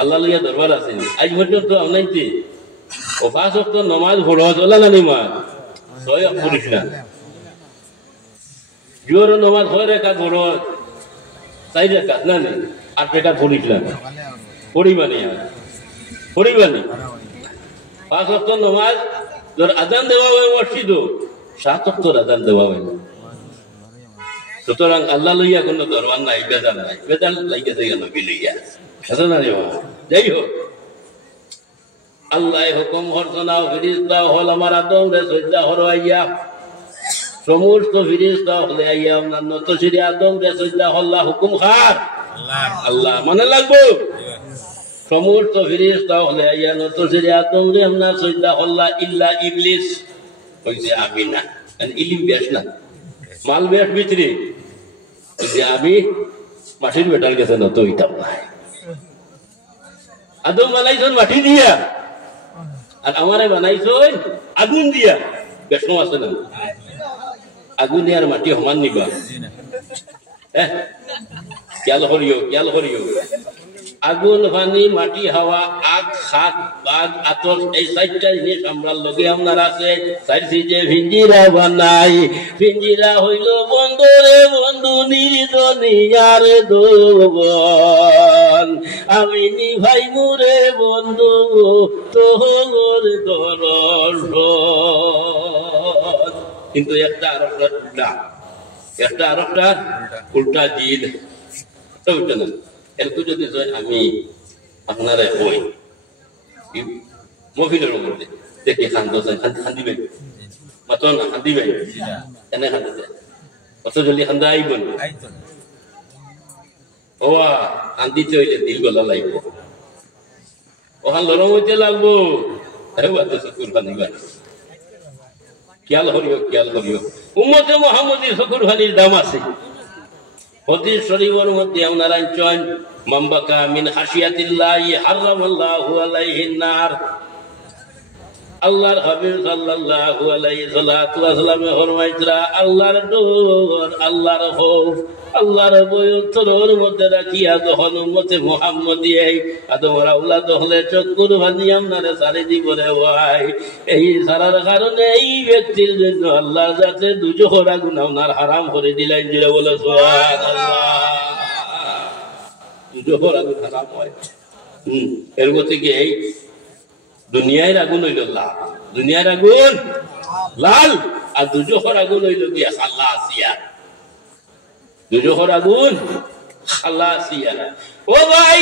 আল্লাহ লইয়া দরবার আছে আজ পর্যন্ত আপনাইতে ও 5 ওয়াক্ত নামাজ পড়া চলা না নিমা 6 ওয়াক্ত পড়িস না জোর নামাজ 6 রাকাত পড়ো 4 রাকাত না 8 রাকাত পড়িস না পড়িবানি 5 ওয়াক্ত নামাজ জোর আযান দেওয়া হয় মসজিদ 7 ওয়াক্ত আযান দেওয়া হয় সুতরাং আল্লাহ লইয়া কোনো দরবার নাই বেদাল লাইগেছে গেল বিলিয়া সাথে না যাই হোক আল্লাহ হুকুম করছনা ফিরিস্তা হল আমার আদমরে শ্রদ্ধা হরাইয়া সমস্ত ফিরিস্তা হলে আইয়া আপনার নত শ্রী আদমরে শ্রদ্ধা হল্লা হুকুম খার আল্লাহ মানে লাগবো সমস্ত ফিরিস্তা হলে আইয়া নত শ্রী আদমরে আপনার শ্রদ্ধা হল্লা ইল্লা ইবলিস হইছে আমি না ইলিম বেশ না মাল বেশ ভিতরে আমি মাটির বেটার গেছে নত হইতাম না আদম বানাইছেন মাটি দিয়া আর আমারে বানাইছেন আগুন দিয়া বেশ আছে না আগুন আর মাটি সমান নিবা খেয়াল করিও আগুন পানি মাটি হাওয়া আগ খাত বাঘ আতস এই 4টা জিনিস আমরা লগে আপনার আছে 4 সিজে ভিঞ্জিরা বানাই ভিঞ্জিরা হইল বন্ধুরে বন্ধু নির্দনিয়ার দোবন আমি নি ভাই মুরে বন্ধু তোর দরস কিন্তু একটা আরেকটা উল্টা দিন ওইটা না এরকম যদি আমি আপনারা হই মহিলার মধ্যে দেখি খান্দিবেন মাত্র না খান্দিবেন এনে খান্দিতে অত জলদি খান্দা আইবেন ওয়া খান্দিতে হইলে দিল গলা লাগবো ওখান লরম হইতে লাগবো চকুর খান্দিবা খেয়াল করিও উম্মতে মুহাম্মদীর চকুর খানির দাম আছে হাদিস শরীফের মধ্যে আপনারা আনছেন মামবাকা মিন হাসিয়াতিল্লাহি হারামাল্লাহু আলাইহিন নার আল্লাহর হাবিব সাল্লাল্লাহু আলাইহি সাল্লাতু ওয়াসাল্লামে ফরমাইতরা আল্লাহর ডর আল্লাহর খৌফ আল্লাহর ভয় অন্তরের মধ্যে রাখিয়া যখন উম্মতে মুহাম্মদী আদমের আওলাদ হলে চক্ষুর ভাজি আপনারে সারি দিবরে ভাই এই সারার কারণে এই ব্যক্তির জন্য আল্লাহ যাতে দুজোহর আগুন আপনার হারাম করে দিলেন যে বলে সুবহানাল্লাহ দুজোহর আগুন হারাম হয় এর গতিকে এই দুনিয়ার আগুন হইল লাল দুনিয়ার আগুন লাল আর দুজোহর আগুন হইল গিয়া খালাসিয়া দুজোহর আগুন খালাসিয়া ও ভাই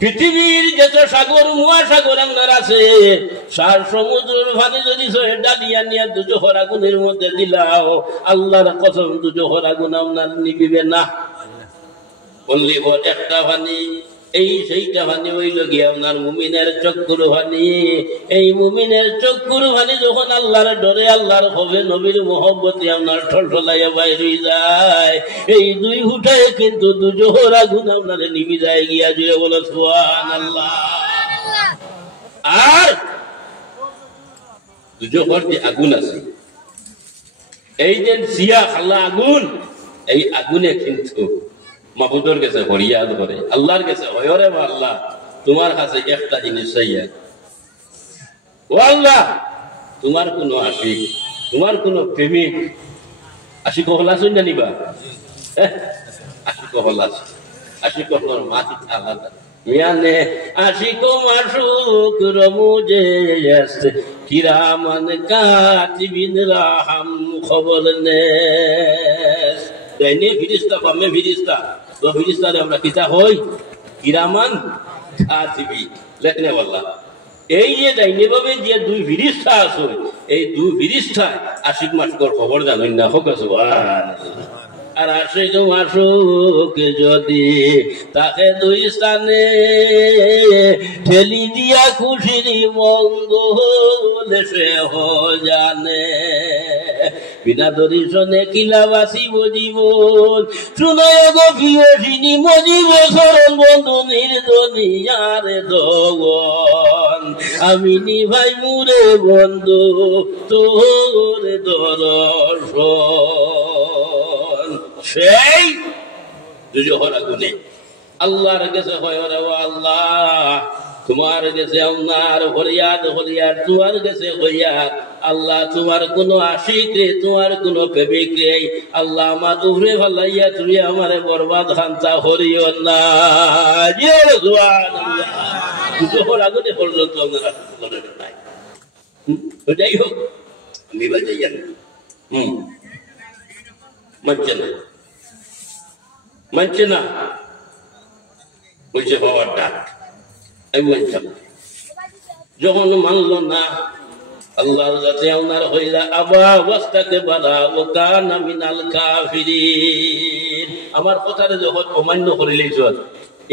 পৃথিবীর যত সাগর মহাসাগর আপনার আছে, সার সমুদ্রের পানি যদি ডালিয়া নিয়ে দুজোহর আগুনের মধ্যে দিলাও, আল্লাহর কসম দুজোহর আগুন আপনার নিবিবে না। বললি একটা পানি, এই সেইটা পানি হইল গিয়ে আপনার মুমিনের চক্ষুর পানি। এই মুমিনের চক্ষুর পানি যখন আল্লাহর ডরে, আল্লাহর হবে, নবীর মোহব্বতে আপনার ঠলঠলাইয়া বাইর হয়ে যায়, এই দুই ফুটায় কিন্তু দুজোহর আগুন আপনার নিবি যায় গিয়া। জুড়ে বলো সুবহানাল্লাহ। আর দুজোহর যে আগুন আছে, এই যে সিয়া খালা আগুন, এই আগুনে কিন্তু মাহবুদর কাছে ফরিয়াদ করে, আল্লাহর কাছে হয়, রে আল্লাহ তোমার কাছে একটা জিনিস চাইয়া, ও আল্লাহ তোমার কোন আশিক, তোমার কোন প্রেমিক আশিক হল আছেন জানিবা? আশিক হল আছে, আশিক হল মাটি আলাদা মিয়ানে আশিক মাসুক রমুজে আছে কিরামান কাতিবিন রাহাম খবর নে দেনে ফিরিস্তা পামে ফিরিস্তা তো ফিরিস্তারে আমরা কিতা হই কিরামান কাতিবি লেখনে ওয়াল্লাহ। এই যে ডাইনে ভাবে যে দুই ফিরিস্তা আছে, এই দুই ফিরিস্তা আশিক মাসুকর খবর জানেন না। হোক সুবহানাল্লাহ। আর আশিক মাসুক যদি তাকে দুই স্থানে ঠেলি দিয়া খুশির মঙ্গল সে জানে, বিনা দর্শনে কিলা বাসিব জীবন, শুনয় গো প্রিয়সিনী মজিব সরল বন্ধু নির্দনিয়ার দগন, আমি নিভাই মুরে বন্ধু তোর দর্শন। সেই দুজোহর আগুনে আল্লাহর কাছে হয়, আল্লাহ তোমার কাছে আমার ফরিয়াদ ফরিয়াদ, তোমার কাছে ফরিয়াদ আল্লাহ, তোমার কোন আশিক রে, তোমার কোন প্রেমিক রে আল্লাহ আমার উপরে ভালাইয়া তুমি আমার বরবাদ খান্তা হরিও না। দুজোহর আগুনে পর্যন্ত আপনারা নাই। যাই হোক আমি বাজাইয়া মানছে না, মানছে না, বলছে হওয়ার ডাক। আমি মানতাম, যখন মানল না আল্লাহর কাছে আপনার হইলা আবা ওয়াস্তাকে বালা ও কানা মিনাল কাফিরিন। আমার কথারে যখন অমান্য করিলেই চল,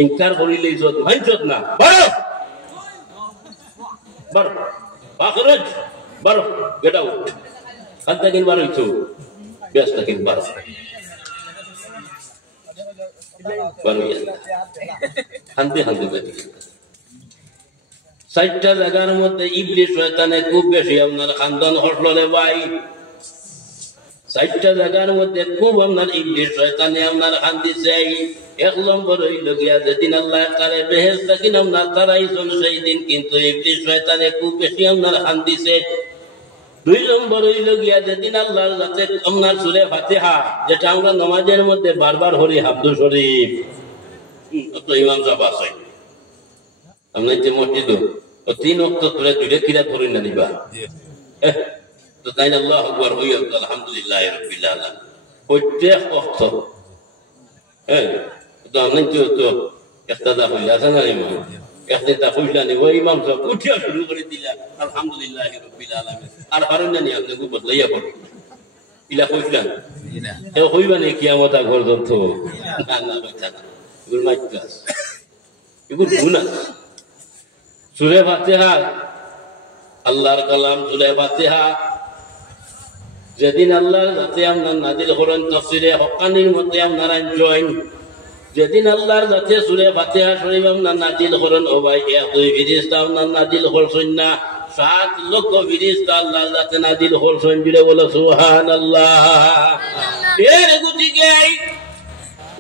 ইনকার করিলেই চল, মানছত না, বারো বারো বাখরজ বারো গেট আউট, খাদ্দা কিন বারো হইতো ব্যস্ত কিন বারো হানতে হানতে বেরিয়ে। ৬০টা জায়গার মধ্যে ইবলিস শয়তানে খুব বেশি আপনার খানদান হটল রে ভাই। ৬০টা জায়গার মধ্যে খুব আপনার ইবলিস শয়তানে আপনার খান দিছে। ১ নম্বর হইল গিয়া যেদিন আল্লাহ তারে বেহেশত কিন আপনার তারাইছেন সেই দিন কিন্তু ইবলিস শয়তানে খুব বেশি আপনার খান দিছে। ২ নম্বর হইল গিয়া যেদিন আল্লাহর যাতে আপনার সূরা ফাতিহা, যেটা আমরা নামাজের মধ্যে বারবার হরি হামদু শরীফ, তো ইমাম সাহেব আছে আপনার যে মসজিদ ৩ ওয়াক্ত ধরে দুইটা কিরাত করেন না নিবা, তো তাই না আল্লাহু আকবার হইয়া আলহামদুলিল্লাহি রাব্বিল আলামিন প্রত্যেক ওয়াক্ত। তো আপনি তো ইক্তাদা হইলা আছে না ইমাম, ইক্তাদা হইলা নি ওই ইমাম সাহেব উঠিয়া শুরু করে দিলা আলহামদুলিল্লাহি রাব্বিল আলামিন, আর পারেন না নি আপনি খুব বদলাইয়া পড়ে ইলা কইলা না, এ হইবা নি কিয়ামত আগর যত না না বাচ্চা না, এগুলো মাইকাস, এগুলো গুনাহ। সূরা ফাতিহা আল্লাহর কালাম, সূরা ফাতিহা যেদিন আল্লাহর যাতে আপনার নাজিল করেন তাফসীরে হক্কানির মধ্যে আপনারা জয়েন, যেদিন আল্লাহর যাতে সূরা ফাতিহা শরীফ আপনার নাজিল করেন, ও ভাই দুই ফেরেশতা আপনার নাজিল করছেন না, ৭ লক্ষ ফেরেশতা আল্লাহর যাতে নাজিল করছেন। জুড়ে বলো সুবহানাল্লাহ। এর গতিকে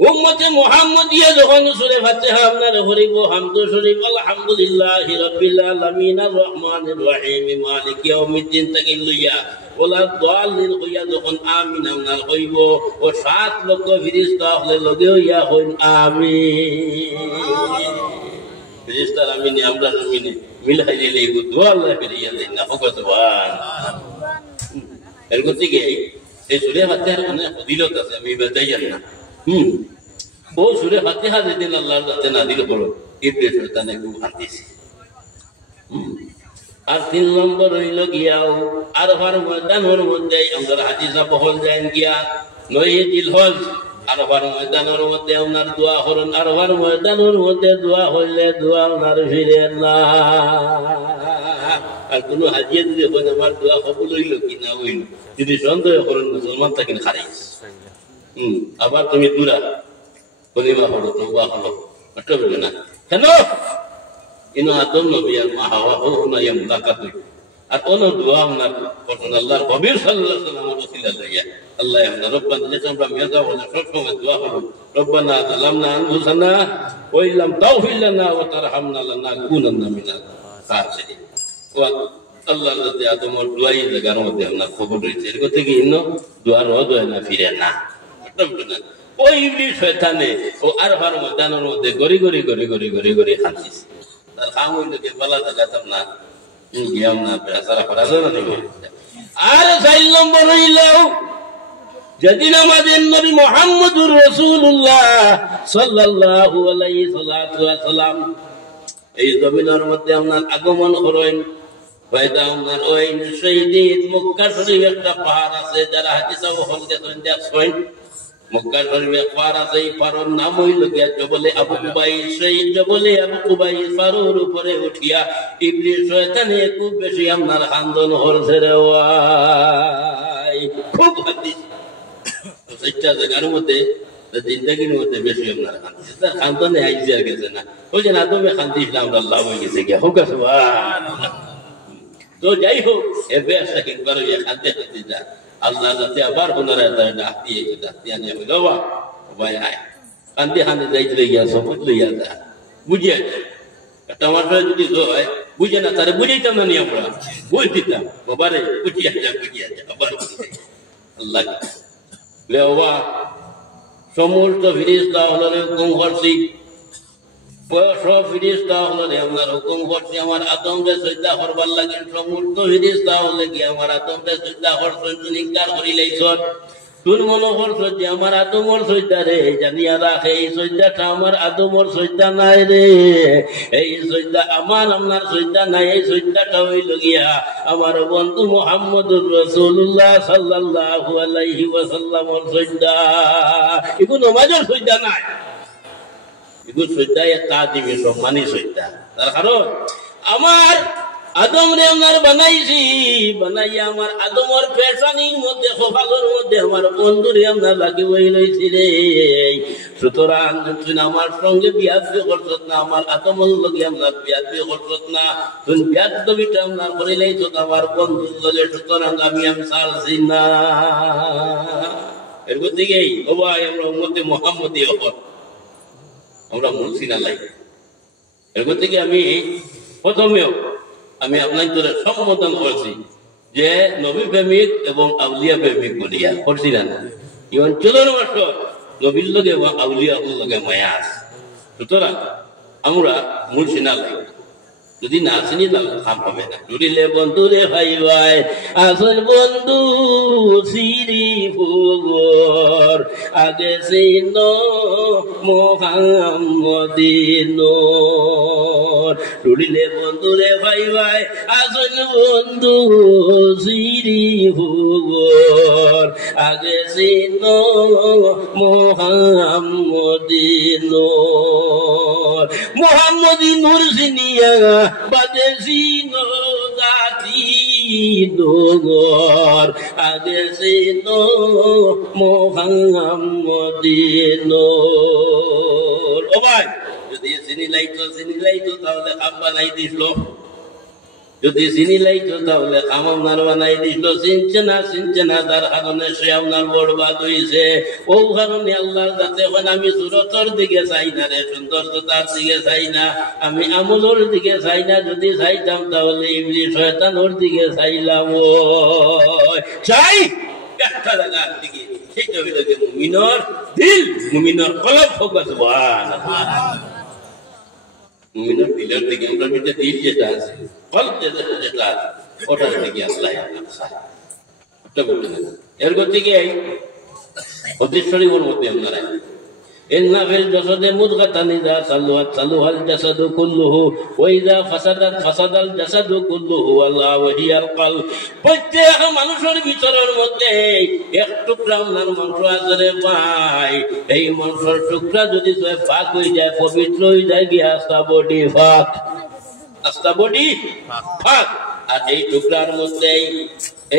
উম্মতে মুহাম্মাদিয়া যখন সূরা ফাতিহা আপনার পড়িব, হামদু শরীফ আলহামদুলিল্লাহি রাব্বিল আলামিন আর রহমানির রহিম মালিকি ইয়াউমিদ্দিন থেকে লইয়া ওলা দালিল হইয়া যখন আমিন আপনার হইব, ও ৭ লক্ষ ফেরেশতা হলে লগে হইয়া হইন আমিন। ফেরেশতার আমিনে আমরা আমিনে মিলাই দিলে দোয়া আল্লাহ করিয়া দেন না। হোক সুবহানাল্লাহ। এর গতিকে এই সূরা ফাতিহার অনেক ফজিলত আছে, আমি বাতাইয়া না। ও সূরা ফাতিহা যেদিন আল্লাহর যাতে নাজিল করো, ইবলিস শয়তানে খুব হাঁটিছে। আর 3 নম্বর হইল গিয়াও আরফার ময়দানের মধ্যে আমাদের হাদিসা বহল যায় গিয়া 9 জিলহজ আরফার ময়দানের মধ্যে ওনার দোয়া করুন। আরফার ময়দানের মধ্যে দোয়া হইলে দোয়া ওনার ফিরে না। আর কোন হাজিয়ে যদি হয় আমার দোয়া কবুল হইল কি না হইল যদি সন্দেহ করেন মুসলমান থাকেন খারিজ। আবার তুমি দূরা কলিমা হলো তওবা হলো কষ্ট হবে না কেন? ইনো আদম নবী আর মা হাওয়া হলো ইয়াম লাকাতু আর কোন দোয়া ওনার করতেন আল্লাহর নবী সাল্লাল্লাহু আলাইহি ওয়াসাল্লাম ওসিলা দিয়া আল্লাহ আমরা রব্বানা যেটা আমরা মেজা হলো সব সময় দোয়া হলো রব্বানা যালামনা আনফুসানা ওয়া ইল্লাম তাগফির লানা ওয়া তারহামনা লানাকুনান্না মিনাল খাসিরিন। আল্লাহর কাছে আদমের দোয়াই জায়গার মধ্যে আমরা খবর রয়েছে এর থেকে ইনো দোয়া রদ হয় না ফিরে না। ওই ইবলিস শয়তানে ও আরফার ময়দানের মধ্যে গড়ি গড়ি গড়ি গড়ি গড়ি গড়ি খাচ্ছিস। তার কাম হইল কি বলা জায়গাতাম না গিয়াম না বেসারা ফরাজও না দেবে। আর 4 নম্বর হইল যেদিন আমাদের নবী মুহাম্মদুর রাসূলুল্লাহ সাল্লাল্লাহু আলাইহি সাল্লাম এই জমিনের মধ্যে আপনার আগমন করেন পয়দা আপনার ওই শহীদ মক্কা শরীফ একটা পাহাড় আছে যারা হাদিসে বহল দেখেন দেখছেন মক্কা শরীফে পাহাড় আছে এই পাহাড়ের নাম হইল গিয়া জবলে আবু কুবাইস। সেই জবলে আবু কুবাইস পাহাড়ের উপরে উঠিয়া ইবলিস শয়তানে খুব বেশি আপনার খান্দন হরছে রে ওয়াই খুব হাদিস সেটা জায়গার মধ্যে জিন্দগির মধ্যে বেশি আপনার খান্দিস তার খান্দনে আইসি আর গেছে না ওই যে আদমে খান্দিস না আমরা লাভ হয়ে গেছে গিয়া হোক সুবহানাল্লাহ। তো যাই হোক এবে আসা কিনবার ইয়ে খাদ্যে খাদ্যে যা আল্লাহ যাতে আবার পুনরায় ডাক দিয়ে নিয়ে বলো ভাই আয় কান্দি খান্দি যাইতে গিয়া সবুজ লইয়া যা বুঝিয়ে টমাটো যদি হয় বুঝে না তারে বুঝাইতাম না নি আমরা বুঝ দিতাম বাবারে বুঝিয়া যা আবার আল্লাহ লে বাবা সমস্ত ফিরিস্তা হলো হুকুম করছি সব ফিরিস্তা হলে আপনার হুকুম করছি আমার আদমকে শ্রদ্ধা করবার লাগে সমস্ত ফিরিস্তা হলে কি আমার আদমকে শ্রদ্ধা করছেন নিকার করিলেইছ তুই মনে করছ যে আমার আদমর শ্রদ্ধা রে জানিয়া রাখে এই শ্রদ্ধাটা আমার আদমর শ্রদ্ধা নাই রে এই শ্রদ্ধা আমার আপনার শ্রদ্ধা নাই এই শ্রদ্ধাটা হইল গিয়া আমার বন্ধু মুহাম্মদুর রাসূলুল্লাহ সাল্লাল্লাহু আলাইহি ওয়াসাল্লামর শ্রদ্ধা এগুলো নমাজের শ্রদ্ধা নাই এগুলো শ্রদ্ধা একটা দিবে সম্মানী শ্রদ্ধা তার কারণ আমার আদম রে আমার বানাইছি বানাইয়া আমার আদমর পেশানির মধ্যে কপালের মধ্যে আমার বন্ধু রে আমার লাগি বই লইছি রে সুতরাং তুই আমার সঙ্গে বিয়াদবি করছত না আমার আদমর লগে আমার বিয়াদবি করছত না তুই বিয়াদবিটা আমার করিলেইছ আমার বন্ধুর লগে সুতরাং আমি ছাড়ছি না। এর দিকেই ও ভাই আমরা উম্মতে মুহাম্মদী হন আমরা মুলছি না লাগে এর থেকে আমি প্রথমেও আমি আপনার তোরা সম্বোধন করছি যে নবী প্রেমিক এবং আউলিয়া প্রেমিক বলিয়া করছি না এই অঞ্চলের বছর নবীর লগে এবং আউলিয়া লগে মায়া আছে সুতরাং আমরা মুলছি না লাগে যদি না চিনি না কাম হবে না জুড়িলে বন্ধু রে ভাই ভাই আসল বন্ধু সিরি ফুগর আগে সিন মোহাম্মদিনোর জুড়িলে বন্ধু রে ভাই ভাই আসল বন্ধু সিরি ফুগর আগে সিন মোহাম্মদিনোর মোহাম্মদিনোর সিনিয়া বাদেশিনো জাতি দোগর আদেশিনো মোহাম্মদিনোর ও ভাই যদি চিনি লাইতো তাহলে খাম বানাই দিছিল যদি চিনি লাইতো তাহলে খাম আপনার বানাই দিছিল চিনছে না তার কারণে সে আপনার বরবাদ হয়েছে ও কারণে আল্লাহর কাছে এখন আমি সুরতর দিকে চাই না রে সুন্দরতার দিকে চাই না আমি আমলের দিকে চাই না যদি চাইতাম তাহলে ইবলিস শয়তানের দিকে চাইলাম ও চাই একটা জায়গার দিকে সেটা হইল যে মুমিনের দিল মুমিনের কলব হোক সুবহানাল্লাহ মুমিনের দিলের দিকে আমরা যেটা দিল যেটা আছে কলব যেটা আছে ওটার দিকে আল্লাহ এর গতিকে অতীশ্বরী ওর মধ্যে আপনারা إن في الجسد مضغة إذا صلحت صلح الجسد كله وإذا فسدت فسد الجسد كله والله وهي القلب প্রত্যেক মানুষের ভিতরের মধ্যে এক টুকরা আপনার মাংস আছে ভাই এই মাংসের টুকরা যদি পাক হয়ে যায় পবিত্র হয়ে যায় কি আস্থা বডি পাক আস্থা বডি পাক আর এই টুকরার মধ্যে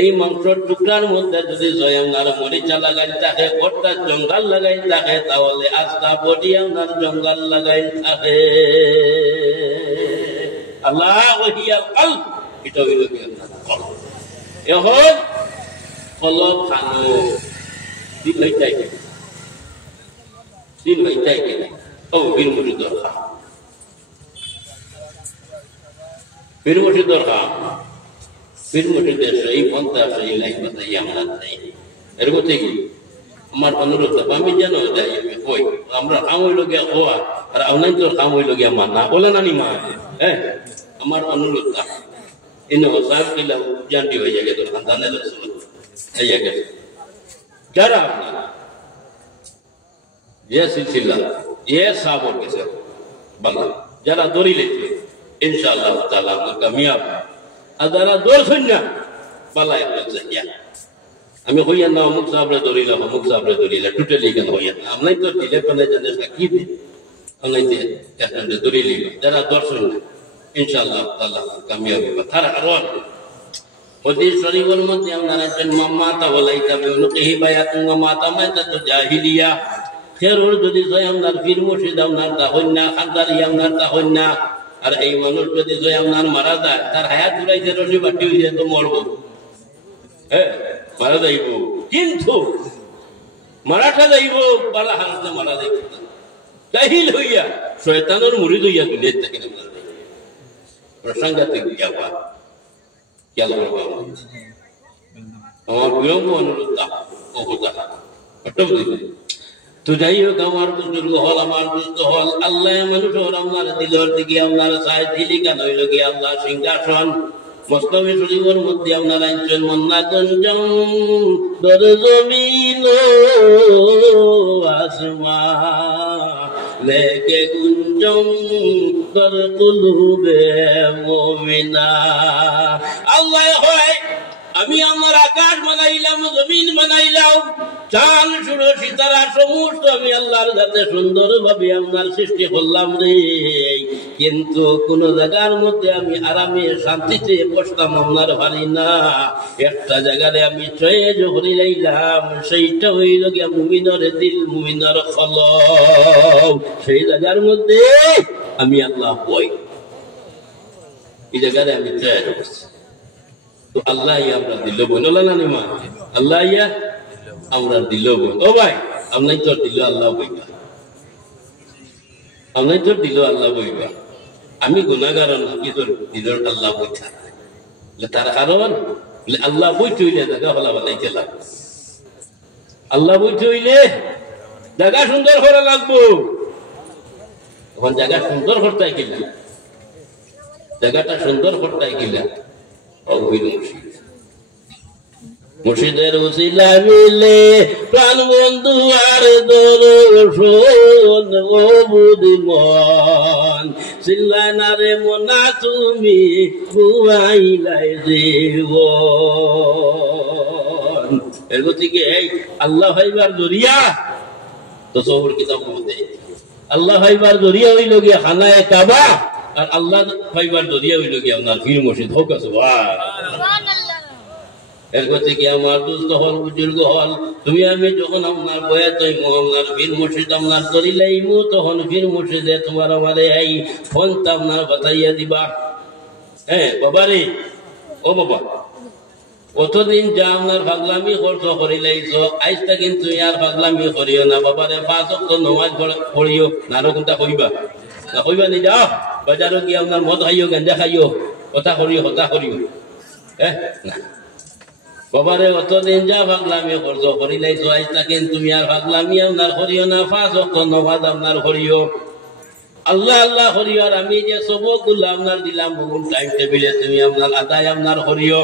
এই মাংসের টুকরার মধ্যে যদি জয়ঙ্গার মরিচা লাগাই থাকে ওটা জঙ্গল লাগাই থাকে তাহলে আস্থা বডি আপনার জঙ্গল লাগাই থাকে আল্লাহ ওহিয়াল কলব এটা হইল কি কলব এখন কলব খানো দিন হইতাই ও বীর মুরিদ দরকার বীর মুরিদ দরকার বীর মুরিদের সেই পন্থা সেই লাইন বাতাই আমরা নাই এর মধ্যে কি আমার অনুরোধ আমি জানো যাই কই আমরা কাম হইল গিয়া হওয়া আর অনলাইন তো কাম হইল গিয়া মানা বলে না নি মা হ্যাঁ আমার অনুরোধ ইনো সাহেব কিলা জানটি হয়ে যায় তো খানদানের রাসূল এই জায়গা যারা ये सिलसिला ये साबों के साथ बला जरा दोरी लेते इंशाअल्लाह ताला कामयाब अदरा दोर सुनना बला एक सहिया हमें कोई ना मुख साबरे दोरी ला टोटली का होया हम नहीं तो दिले पने जने की दे हम नहीं दे कहते दोरी ली जरा दोर सुनना इंशाअल्लाह ताला कामयाब Thar अरवान Odi shariwal mati am narajan mamata walaita biunuqihi bayatun wa mata maitatu jahiliyah khairul jodi soyam nar fir murshidam nar tahonna khandar yam nar tahonna ar ei manush jodi soyam nar marada tar hayat duraite roshi batti hoye to morbo mara jaibo kintu marata jaibo bala halate mara jaibo jahil hoiya shaytanor murid hoiya duniya theke mara jaibo prasangate jawa क्या लगा और वियोग को अनुरुद्धा वो होता है autumn दीजिए तो जाइए कमार बुजुर्ग हॉल हमार बुजुर्ग हॉल अल्लाह मनुष्य और हमारे दिलोर दिखे हमारे साथ दिली का नई लगे अल्लाह सिंहासन मस्तवी सुरीवर मध्य हमारा इंचन मन्ना गंजम दर ज़मीनो आसमां लेके गुंजम दर कुलूबे मोमिना अल्लाह होए আমি আমার আকাশ বানাইলাম জমিন বানাইলাম চাঁদ সূর্য সিতারা সমস্ত আমি আল্লাহর কাছে সুন্দরভাবে আপনার সৃষ্টি করলাম রে কিন্তু কোন জায়গার মধ্যে আমি আরামে শান্তিতে বসতাম আপনার পারি না একটা জায়গায় আমি চয়েজ করে লাইলাম সেইটা হইল গিয়া মুমিনের দিল মুমিনের কলব সেই জায়গার মধ্যে আমি আল্লাহ বই এই জায়গায় আমি চয়েজ করছি तो अल्लाह ही আমরা দিল বললা না নিমা আল্লাহ ইয়া আমরা দিল বল ও ভাই আমরা তো দিল আল্লাহ বইবা আমরা তো দিল আল্লাহ বইবা আমি গুনাহগার না কি তোর দিল আল্লাহ বইতা লে তার কারণ লে আল্লাহ বইতইলে জায়গা হলা বানাইতে লাগবে আল্লাহ বইতইলে জায়গা সুন্দর করা লাগবে তখন জায়গা সুন্দর করতে গেলে জায়গাটা সুন্দর করতে গেলে মুর্শিদের উসিলা মিলে প্রাণ বন্ধু আর দর্শন ও বুদ্ধিমান চিল্লায় না রে মনা তুমি বুয়াইলাই জীবন এর গতিকে এই আল্লাহ ভাইবার জরিয়া তো সবর কিতাব মধ্যে আল্লাহ ভাইবার জরিয়া হইল গিয়া খানায়ে কাবা আর আল্লাহ ভাইবার দরিয়া হইল কি আপনার পীর মুর্শিদ হোক সুবহানাল্লাহ এর কথা কি আমার দোস্ত হল বুজুর্গ হল তুমি আমি যখন আপনার বয়া তাই আপনার পীর মুর্শিদ আপনার দরিলাইমু তখন পীর মুর্শিদে তোমার আমারে এই ফোনটা আপনার বাতাইয়া দিবা বাবা রে ও বাবা কতদিন যা আপনার পাগলামি খরচ করিলাইছো আজটা কিন্তু আর পাগলামি করিও না বাবারে 5 ওয়াক্ত নামাজ পড়িও না রকমটা কইবা না কইবা নি যাও বাজারও গিয়ে আপনার মদ খাইও গাঁজা খাইও কথা করিও না বাবারে অতদিন যা ভাগলামি খরচ করি নাই তো আজটা কিন্তু তুমি আর ভাগলামি আপনার করিও না 5 ওয়াক্ত নামাজ আপনার করিও আল্লাহ আল্লাহ করিও আর আমি যে সবগুলো আপনার দিলাম বহু টাইম টেবিলে তুমি আপনার আদায় আপনার করিও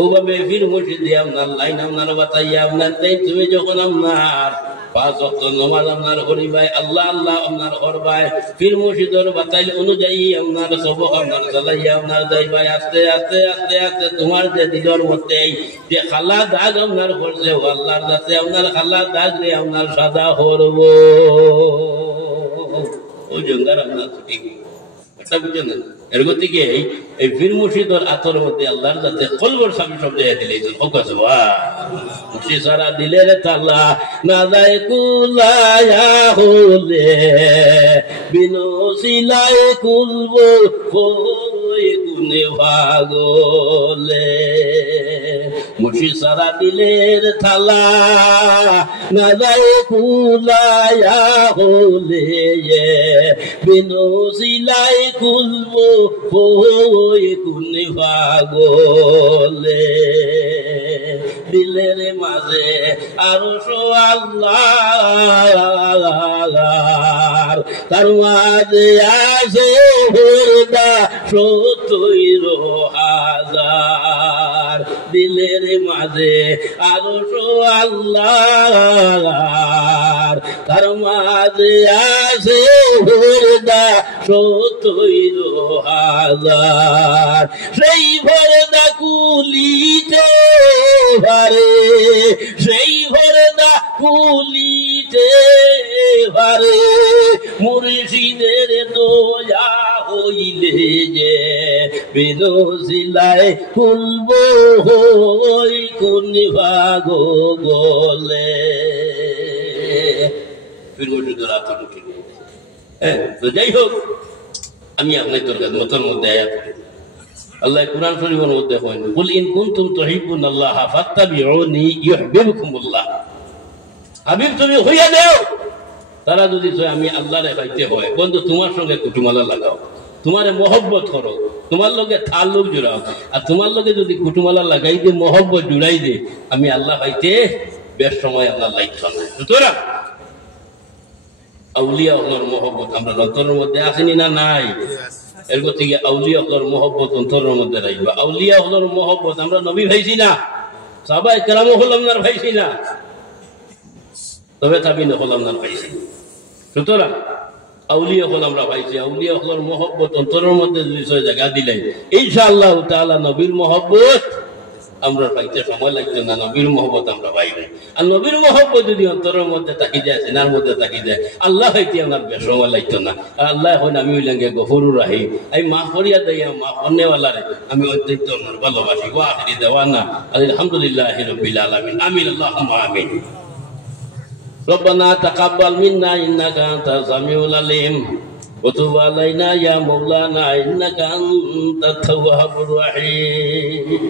ওভাবে ফির মুর্শিদ দিয়ে আপনার লাইন আপনার বাতাইয়া আপনার তাই তুমি যখন আপনার পাঁচ ওয়াক্ত নামাজ আপনার করিবাই, আল্লাহ আল্লাহ আপনার করবাই, পীর মুর্শিদের বাতাইল অনুযায়ী আপনার সবক আপনার চালাইয়া আপনার যাইবাই। আস্তে আস্তে আস্তে আস্তে তোমার যে দিলের মধ্যে যে খালা দাগ আপনার করছে, আল্লাহর কাছে আপনার খালা দাগ রে আপনার সাদা করব। ওই জঙ্গার আপনার ঠিক এটা বুঝছেন না? এর গতিকে এই পীর মুর্শিদের আতর মধ্যে আল্লাহর যাতে কলবর স্বামী শব্দ দিলে মুর্শিদ সারা দিলে রে তালা না যায় কুলায়া হলে বিনো সিলাই কুলব গুনে ভাগলে। মুর্শিদ সারা দিলের থালা না যায় কুলায়া হলে বিনো সিলাই খুলব গুনে ভাগলে। দিলের মাঝে আরো আল্লাহ, তার মাঝে আছে হুরদা ৭০,০০০। দিলের মাঝে আরো আল্লাহ, তার মাঝে আছে হুরদা ৭০,০০০। সেই ভরদা কুলিতে ভারে, সেই ভরদা কুলিতে ভারে, মুর্শিদের দোয়া হইলে যে বিনসিলায় খুলব কোন ভাগ গলে। যাই হোক, আমি আপনার দরকার মতন মধ্যে আয়াত আল্লাহ কুরআন শরীফের মধ্যে কইন, কুল ইন কুনতুম তুহিব্বুনাল্লাহ ফাত্তাবিউনি ইউহিব্বুকুমুল্লাহ। হাবিব তুমি হইয়া দেও, তারা যদি আমি আল্লাহরে পাইতে হয়, বন্ধু তোমার সঙ্গে কুটুমালা লাগাও, তোমারে মহব্বত করো, তোমার লগে তাল্লুক জুড়াও। আর তোমার লগে যদি কুটুমালা লাগাই দে, মহব্বত জুড়াই দে, আমি আল্লাহ পাইতে বেশ সময় আল্লাহ লাগছ না। সুতরাং আউলিয়া হলোর মহব্বত আমরা অন্তরের মধ্যে আসেনি না নাই? এর গতিকে আউলিয়া হলোর মহব্বত অন্তরের মধ্যে রাখবা। আউলিয়া হলোর মহব্বত আমরা নবী ভাইছি না, সাহাবায়ে কেরাম হলাম না ভাইছি না, তবে তাবিন হলাম না ভাইছি। সুতরাং আউলিয়া হল আমরা ভাইছি, আউলিয়া হলোর মহব্বত অন্তরের মধ্যে বিষয় জায়গা দিলে ইনশাআল্লাহ তাআলা নবীর মহব্বত আমরা পাইতে সময় লাগছে না, নবীর মহব্বত আমরা পাইব। আর নবীর মহব্বত যদি অন্তরের মধ্যে থাকি যায়, সিনার মধ্যে থাকি যায়, আল্লাহ হইতে আমার বেশ সময় লাগতো না। আর আল্লাহ হইন আমি হইলাঙ্গে গফুরুর রাহিম, আমি মা ফরিয়া দেয়া মা অন্যওয়ালারে আমি অত্যন্ত আমার ভালোবাসি। ওয়া আখিরি দাওয়ানা আলহামদুলিল্লাহি রাব্বিল আলামিন। আমিন আল্লাহুম্মা আমিন। ربنا تقبل منا إنك أنت السميع العليم وتب علينا يا مولانا إنك أنت التواب الرحيم.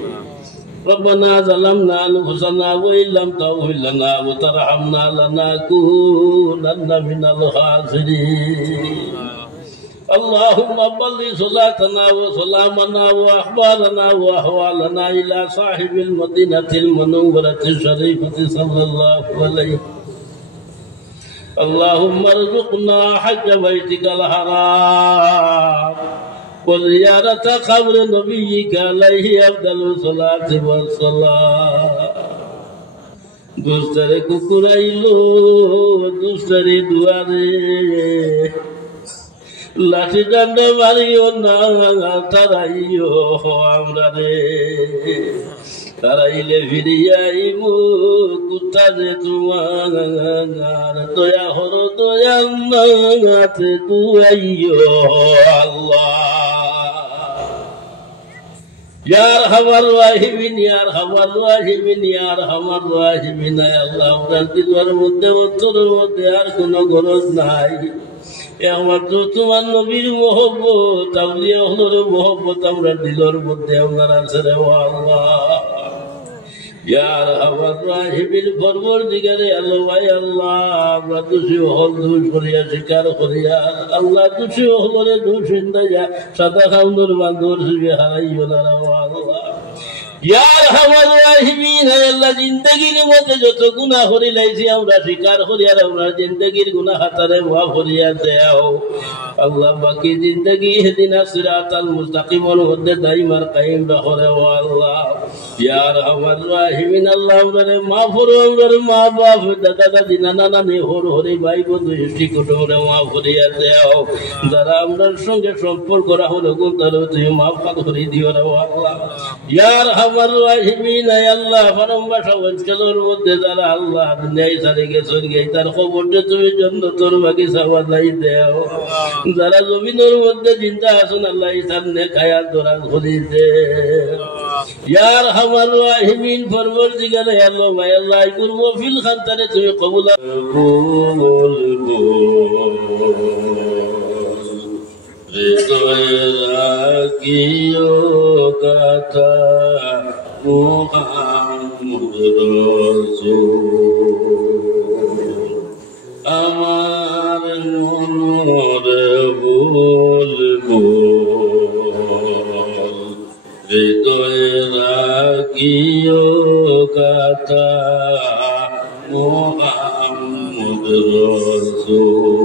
ربنا ظلمنا أنفسنا وإن لم تغفر لنا وترحمنا لنكونن من الخاسرين. اللهم بلغ صلاتنا وسلامنا وأخبارنا وأحوالنا إلى صاحب المدينة المنورة الشريفة صلى الله عليه. اللهم ارزقنا حج بيتك الحرام وزيارة قبر نبيك عليه أفضل الصلاة والسلام. دوستরে কুকুরাইলো দুস্তরে দুয়ারে লাঠি ডান্ডা মারিও না তারাইও আমরা রে, তারাইলে ফিরিয়াইব কুতারে তোমার দয়া হর দয়া নাতে দুয়াইও আল্লাহ। ইয়ার হামার রাহিমিন, ইয়ার হামার রাহিমিন, ইয়ার হামার রাহিমিন। আল্লাহ আপনার দিলের মধ্যে অন্তরের মধ্যে আর কোনো গরজ নাই, একমাত্র তোমার নবীর মহব্বত, আউলিয়া হলোর মহব্বত আমরা দিলের মধ্যে আপনার আছে রে আল্লাহ। ইয়ার আমার রাহিমিন পরবর্তীকারে আল্লাহ ভাই আল্লাহ আমরা দোষী হল দোষ করিয়া স্বীকার করিয়া আল্লাহ দোষী হলরে দোষ ইন্দাইয়া সাদা খাউন্দর বান্ধর শিবে হারাইও না আল্লাহ। ইয়ার আমার রাহিমিন আল্লাহ জিন্দগির মধ্যে যত গুনাহ করি লাইছি আমরা স্বীকার করি, আর আমরা জিন্দগির গুনাহ হাতারে মাফ করিয়া দেও। আল্লাহ বাকি জিন্দগি হেদিনা সিরাতাল মুস্তাকিমের মধ্যে দাইমার কায়েম রাখরে ও আল্লাহ ইয়া রহমান রাহিমিন আল্লাহ আমরারে মাফ করো আমরারে মা বাপ দাদা দাদি নানা নানি হরি ভাই বন্ধু ইষ্টি কুটুমরে মাফ করিয়া দেও যারা আমরার সঙ্গে সম্পর্ক রাখলো গো তারা তুমি মাফ করে দিও রে ও আল্লাহ ইয়া রহমান রাহিমিন আল্লাহ ফরমাশা অঞ্চলের মধ্যে যারা আল্লাহ দুনিয়ায় ছাড়ে গেছেন তার খবরটা তুমি জান্নাতের বাগিচা বানাই দেও যারা জমিনের মধ্যে জিন্দা আছেন আল্লাহ ইসার নেক হায়াত দরাজ করে দে ইয়া রহমান রাহিমিন পরবর্তীকালে আল্লাহ মাই আল্লাহ কুরব ফিল খানতারে তুমি কবুল হৃদয়ে রাখিও কথা মুহাম্মদ রাসূল আমার মনরে বলবো হৃদয়ে রাখিও কথা মুহাম্মদ রাসূল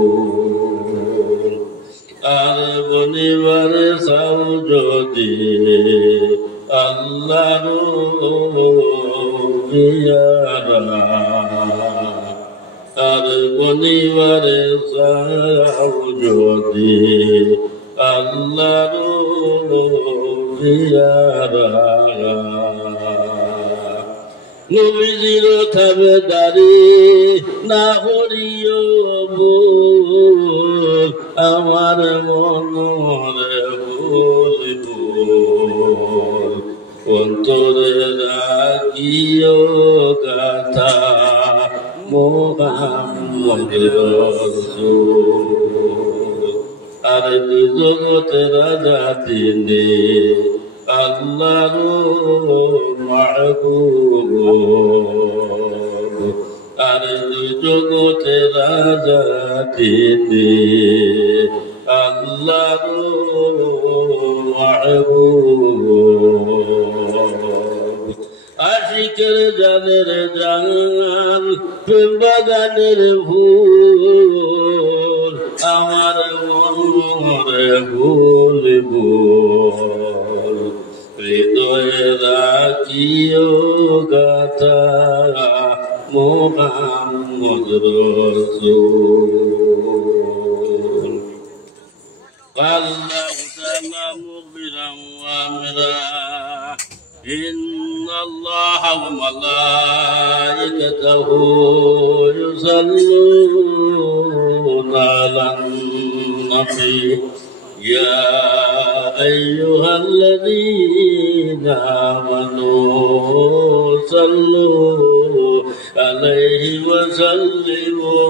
আর বনিবার সাউ যদি আল্লাহর পিয়ারা আর বনিবার সাউ যদি আল্লাহর পিয়ারা নবীজির তাবেদারি না করিও ভুল আমার মনরে বলবো অন্তরে রাখিও গাথা মুহাম্মদ রাসূল আর জগতে রাজা তিনি আল্লাহর মাহবুব আর জগতে রাজা তিনি আল্লাহর মাহবুব আশিকের জানের জান প্রেম বাগানের ফুল আমার মনরে বলবো হৃদয়ে রাখিও গাথা মুহাম্মদ রাসূল আল্লাহু তাআলা মুগফিরান ওয়া আমরা ইন্নাল্লাহা ওয়া মালাইকাতাহু ইউসাল্লুনা আলান নবী يا أيها الذين آمنوا صلوا عليه وسلموا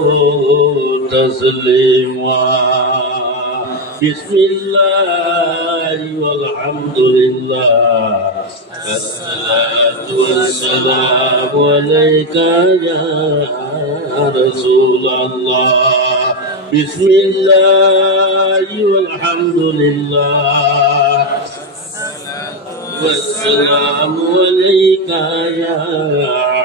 تسليما بسم الله والحمد لله الصلاة والسلام عليك يا رسول الله بسم الله والحمد لله والسلام عليك يا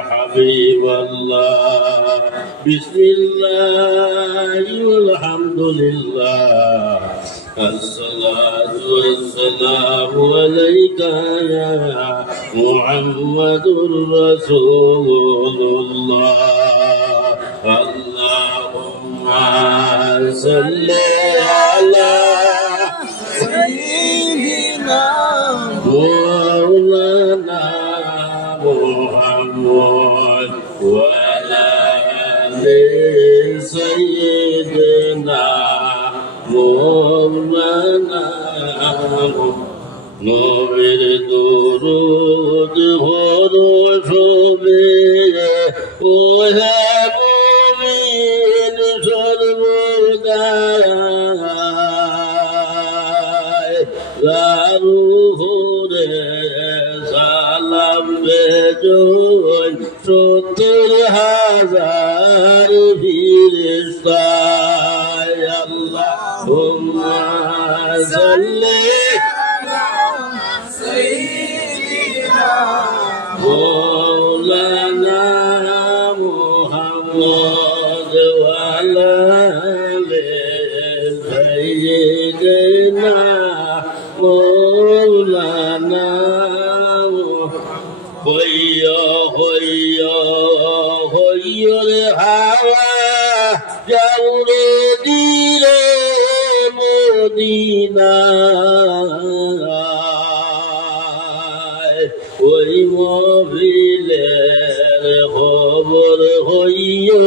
حبيب الله بسم الله والحمد لله الصلاة والسلام عليك يا محمد رسول الله اللهم صل على سيدنا مولانا محمد وعلى آل سيدنا مولانا নবীর দুরূদ হরো শোভে ও হে মুমিন সর্বদাই রুহুরে সালাম বেজন 70,000 ফেরেশতা আল্লাহুম্মা সাল্লি مولانا محمد وعلى آل سيدنا দেনা মৌলানা হইয়া হইয়া হইয়া রে হাওয়া যাও রে দিলে মদিনা ওই মহিলের খবর হইয়া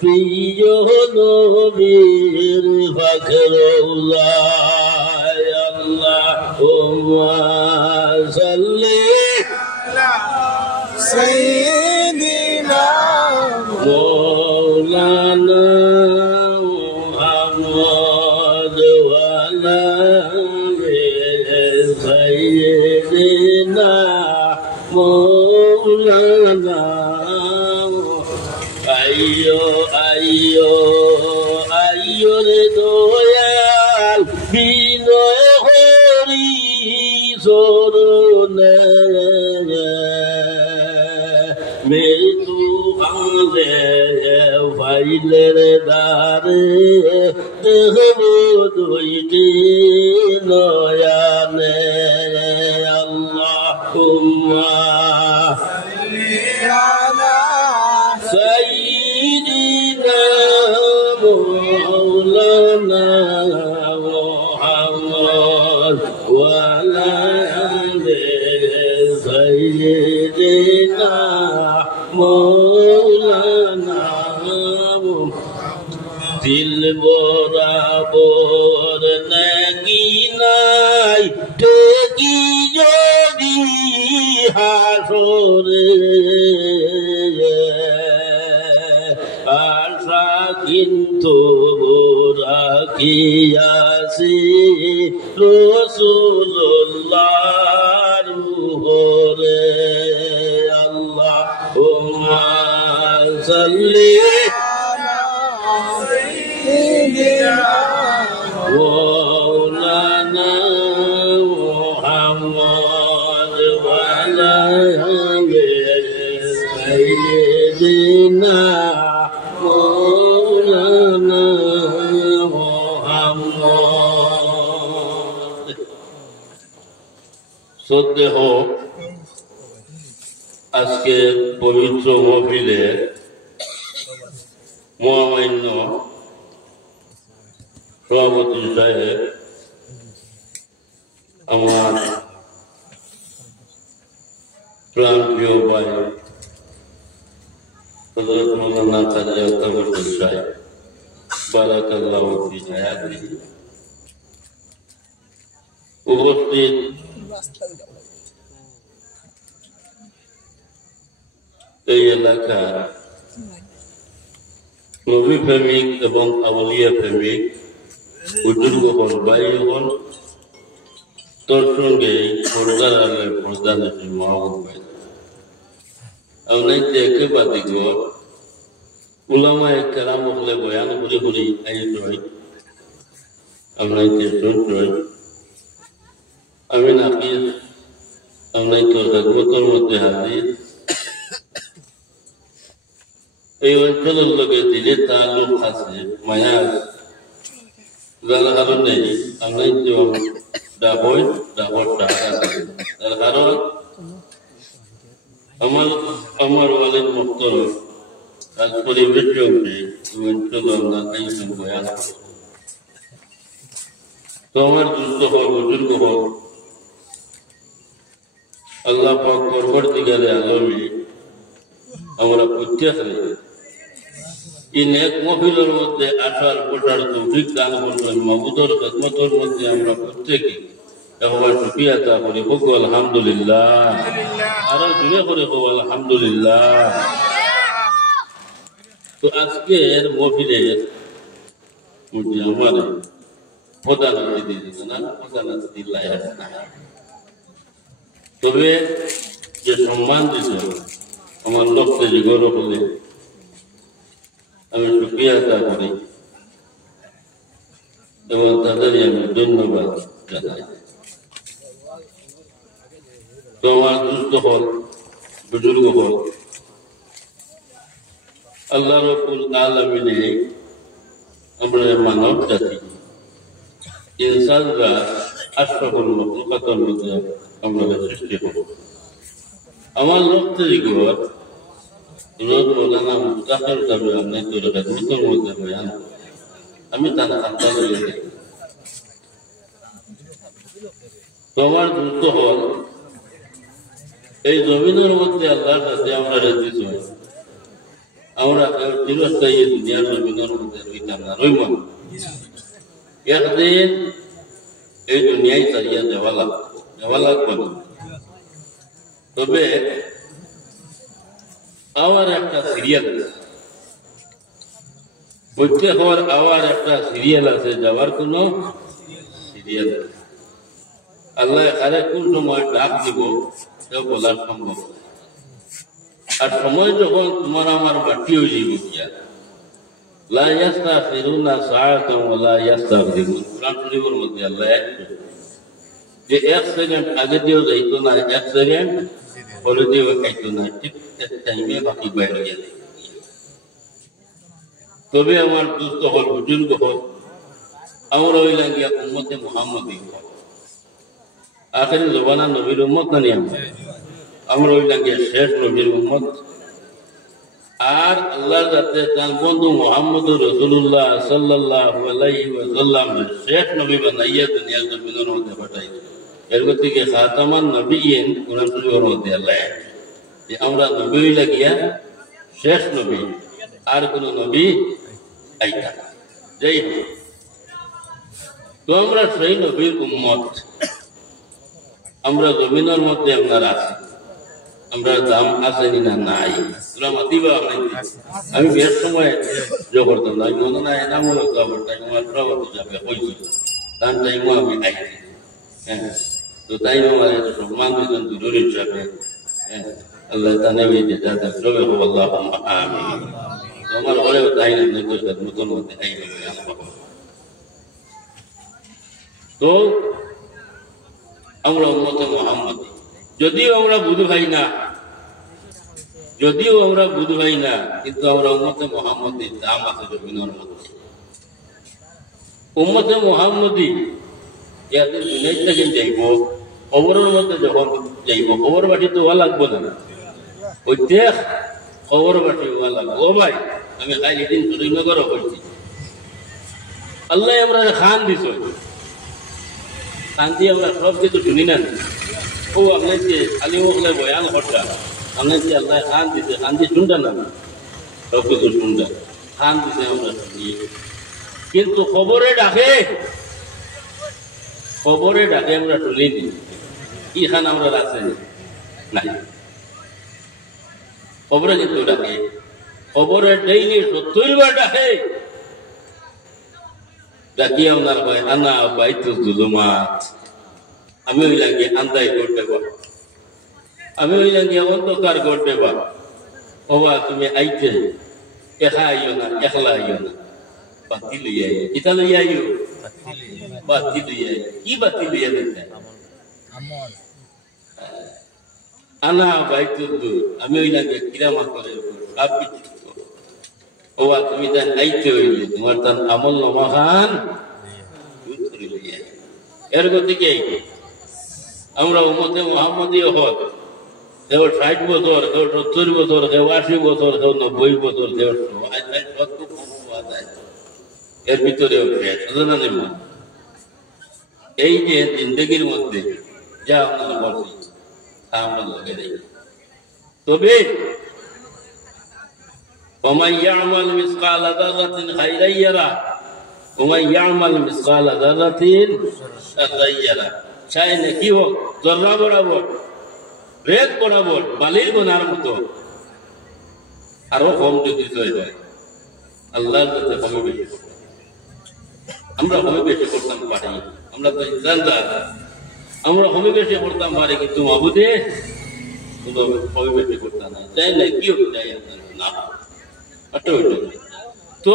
প্রিয় নবীর ফাখরুল্লাহ আল্লাহুম্মা সাল্লি আলা সাইয়্যিদিনা মাওলানা মুহাম্মদ ওয়া আলা সাইয়্যিদিনা মাওলানা আইয়ো আইয়ো আইয়ো রে দয়াল বিনয় হরি চরণে মৃত্যু ভাঙলে ভাইলের দ্বারে দেখব দুইটি নয়ানে আল্লাহুম্মা সাল্লি আলা সাইয়্যিদিনা মাওলানা মুহাম্মদ ওয়া আলা আলি সাইয়্যিদিনা মাওলানা দিল বরাবর নাকি নাই টেকি যদি হাসরে আশা কিন্তু রাখিয়াছি রাসূলুল্লাহর উপরে আল্লাহুম্মা সাল্লি আলা সাইয়্যিদিনা মাওলানা মুহাম্মদ ওয়া আলা আলি সাইয়্যিদিনা মাওলানা মুহাম্মদ শ্রদ্ধেয় আজকে পবিত্র মহফিলে মহামান্য সভাপতি সাহেব আমার প্রাণপ্রিয় ভাই হযরত মাওলানা খাজা তাবরুল সাহেব বারাকাল্লাহু ফি হায়াতিহি উপস্থিত এই এলাকার নবী প্রেমিক এবং আউলিয়া প্রেমিক বুজুর্গগণ ভাইগণ তোর সঙ্গে পর্দার আলে পর্দা নেই মহাবত ভাই আপনার একেবারে গর উলামায়ে কেরাম হলে বয়ান করে করে আইতই আপনার শুনতই আমি নাফিস আপনার খেদমতের মধ্যে হাজির এই অঞ্চলের লোকে দিলে তালুক আছে মায়া যার কারণে আমরা ডাবই ডাবরটা তার কারণ আমার ওয়ালের মক্তর আজ পরিবেশ চলছে অঞ্চল আমরা আইসেন বয়ান তো আমার দুস্থ হোক বুজুর্গ হোক আল্লাহ পাক পরবর্তীকালে আলমী আমরা প্রত্যাশা এই নেক মহফিলের মধ্যে আসার বসার তৌফিক দান করবেন মাবুদের খিদমতের মধ্যে আমরা প্রত্যেকে একবার শুকরিয়া আদা করি হোক আলহামদুলিল্লাহ আরো জুড়ে করে হোক আলহামদুলিল্লাহ তো আজকের মহফিলের মধ্যে আমার প্রধান অতিথি দিবেন না প্রধান অতিথি লায়ক না তবে যে সম্মান দিতে আমার লক্ষ্যে যে গৌরব হলে আমি শুকরিয়া আদা করি এবং তাদেরই আমি ধন্যবাদ জানাই তো আমার দুস্থ হল বুজুর্গ হল আল্লাহ রাব্বুল আলামিন আমরা মানব জাতি ইনসানরা আশরাফুল মাখলুকাতের মধ্যে আমরা সৃষ্টি হব। আমার লক্ষ্য দিগর রোজ রোজানা মুস্তাকিল ভাবে আমি তরিকাত মিতর মধ্যে বয়ান আমি তার আত্মা লইয়া যাই। তোমার দুঃখ হল এই জমিনের মধ্যে আল্লাহর কাছে আমরা রেজিস হই, আমরা চিরস্থায়ী দুনিয়ার জমিনের মধ্যে রইতাম না, রইব না। একদিন এই দুনিয়ায় ছাড়িয়া যাওয়া লাগবে না। তবে আমার একটা সিরিয়াল আছে, প্রত্যেক আমার একটা সিরিয়াল আছে, যাওয়ার কোন সিরিয়াল আছে। আল্লাহ কারে কোন সময় ডাক দিব কেউ বলার সম্ভব। আর সময় যখন তোমার আমার বাকি হয়ে যাবে গিয়া লা ইয়াস্তাখিরুনা সাআতান ওয়া লা ইস্তাগফিরুন। কুরআন শরীফের মধ্যে আল্লাহ যে 1 সেকেন্ড আগে দিয়েও যাইতো না, 1 সেকেন্ড পরে দিয়েও খাইতো না, ঠিক টাইমে বাকি বাইরে গেল। তবে আমার দুস্থ হল, বুজুর্গ হল, আমরা হইলাম গিয়া উম্মতে মুহাম্মদী, আখেরি জবানা নবীর উম্মত না নি আমরা হইলাম গিয়া শেষ নবীর উম্মত। আর আল্লাহ যাতে তার বন্ধু মুহাম্মদুর রাসূলুল্লাহ সাল্লাল্লাহু আলাইহি ওয়াসাল্লাম শেষ নবী বানাইয়া দুনিয়ার জমিনের মধ্যে পাঠাইল। এর গতিকে খাতামান নবিয়্যিন কোরআন শরীফের মধ্যে আল্লাহ যে আমরা নবী হইলা গিয়া শেষ নবী, আর কোন নবী আইতা না। যাই হোক, তো আমরা সেই নবীর উম্মত, আমরা জমিনের মধ্যে আপনার আছি, আমরা দাম আছে না নাই দিবা। আমি বেশ সময় যোগ করতাম না, আমি মনে নাই না মনে আমার প্রভাব যাবে হয়েছিল তার টাইমও আমি আইছি। হ্যাঁ, তো তাই আমার সম্মান দিতেন দূরের হিসাবে। হ্যাঁ, আল্লাহ তানে যাতে প্রবে হব আল্লাহ আমি আমার ঘরেও তাই না নতুন মধ্যে আই। তো আমরা উম্মতে মুহাম্মদী, যদিও আমরা বুঝ ভাই না, কিন্তু আমরা উম্মতে মুহাম্মদীর দাম আছে জমিনের মধ্যে। উম্মতে মুহাম্মদী ইয়াদের দুনিয়া থেকে যাইব, কবরের মধ্যে যখন যাইব, কবর বাটি তো হওয়া লাগবো না, ওই দেখ কবর বাটি হওয়া লাগবে। ও ভাই, আমি খাই এদিন শ্রীনগরও করছি, আল্লাহ আমরা খান দিছ, খান দিয়ে আমরা সব কিছু শুনি না। ও আপনার যে খালি ওগুলো বয়ান হটা, আপনার যে আল্লাহ খান দিছে, খান দিয়ে শুনটা না, সব কিছু শুনটা খান দিছে আমরা শুনি। কিন্তু খবরে ডাকে আমরা শুনিনি, কি খান আমরা রাখছে নাই। খবরে কিন্তু ডাকে, খবরে ডেইলি 70 বার ডাকে, ডাকিয়া ওনার হয় আনা বাইতুল জুলুমাত, আমি হইলাম গিয়ে আন্দাই করতে পার, আমি হইলাম গিয়ে অন্ধকার করতে পার। ওবা তুমি আইতে একা আইও না, একলা আইও না, বাতি লইয়া আইও। ইটা লইয়া আইও, বাতি লইয়া আইও। কি বাতি লইয়া দিতে? আনা বাইতুল জুল, আমি হইলাম গিয়ে কিরামা করে সব কিছু। ওবা তুমি তাই আইতে হইলে তোমার তার আমল নমাখান লইয়া। এর গতিকে আমরা উম্মতে মুহাম্মদী হল, কেউ 60 বছর, কেউ 70 বছর, কেউ 80 বছর, কেউ 90 বছর, কেউ 100। এর ভিতরেও এই যে জিন্দগির মধ্যে যা আমরা বলছি তা আমরা লগে দেই। তবে ومن يعمل مثقال ذرة خيرا يره ومن يعمل مثقال ذرة شرا يره। চাই না কি হোক, জর্রা বরাবর, রেত বরাবর, বালির গোনার মতো, আরো কম যদি হয় আল্লাহর কাছে কমে বেশি করতাম। আমরা কমে বেশি করতাম পারি, আমরা তো ইনসানদার, আমরা কমে বেশি করতাম পারি, কিন্তু মাবুদে কমে বেশি করতাম না। চাই না কি হোক, চাই না। তো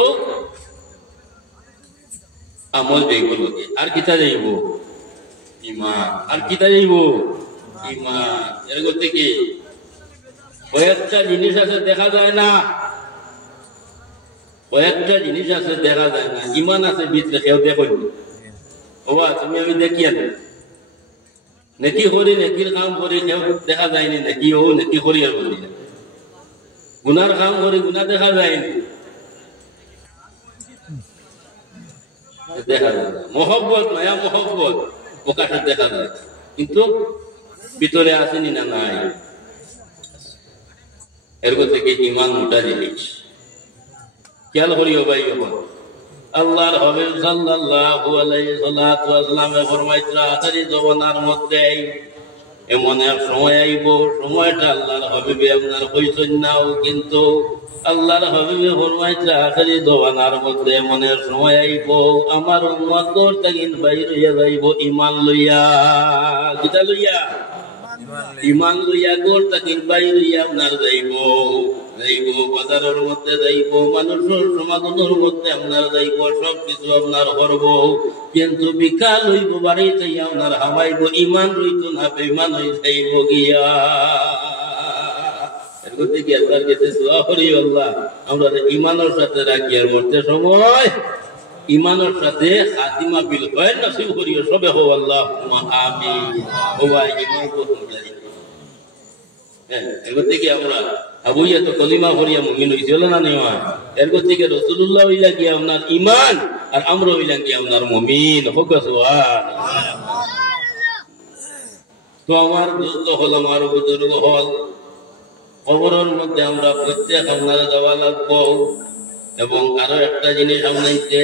আমল দেখব, আর কিতা যাইব ইমান, আর কিতা যাইব ইমান। এর থেকে কয়েকটা জিনিস আছে দেখা যায় না, কয়েকটা জিনিস আছে দেখা যায় না। ইমান আছে ভিতরে, কেউ দেখো ওবা তুমি আমি দেখিয়া দেব নেকি করি নেকির কাম করি কেউ দেখা যায়নি নেকি ও নেকি করি আর বলি গুনার কাম করি গুনা দেখা যায়নি দেখা যায় মহব্বত মায়া মহব্বত প্রকাশে দেখা যায় কিন্তু ভিতরে আসেনি না নাই এরকম থেকে ইমান মোটা জিনিস খেয়াল করিও ভাই আল্লাহর হাবিব সাল্লাল্লাহু আলাইহি ওয়াসাল্লামে ফরমাইছেন আখিরি জমানার মধ্যে এমন এক সময় আইব সময়টা আল্লাহর হাবিবে আপনার কইছেন নাও কিন্তু আল্লাহর হাবিবে ফরমাইছেন আখিরি জমানার মধ্যে এমন এক সময় আইব আমার উম্মত তাকিন বাইরে হইয়া যাইব ঈমান লইয়া কিতা লইয়া ঈমান লইয়া গোর তাকিন বাইরে হইয়া আপনার যাইব বাজারের মধ্যে যাইব মানুষের সমাগমের মধ্যে আপনার যাইব সবকিছু আপনার করব কিন্তু বিকাল হইব বাড়িতে আপনার হামাইব ইমান রইত না বেঈমান হয়ে যাইব গিয়া এরকম থেকে আল্লাহর কাছে দোয়া করি আল্লাহ আমরা ইমানের সাথে রাখি আর মরতে সময় ইমানের সাথে খাতিমা বিল হয় নসিব করিও সবে হো আল্লাহুম্মা আমিন ও ভাই ইমান করতে যাই এরকম থেকে আমরা আবুইয়া তো কলিমা করিয়া মুমিন হইছিল না নেওয়া এরকম থেকে রাসূলুল্লাহ হইলা গিয়া আপনার ঈমান আর আমরা হইলা গিয়া আপনার মুমিন হোক সুবহানাল্লাহ তো আমার দোস্ত হল আমার বুজুর্গ হল কবরের মধ্যে আমরা প্রত্যেক আপনার যাওয়া লাগবো এবং আরো একটা জিনিস আপনাইতে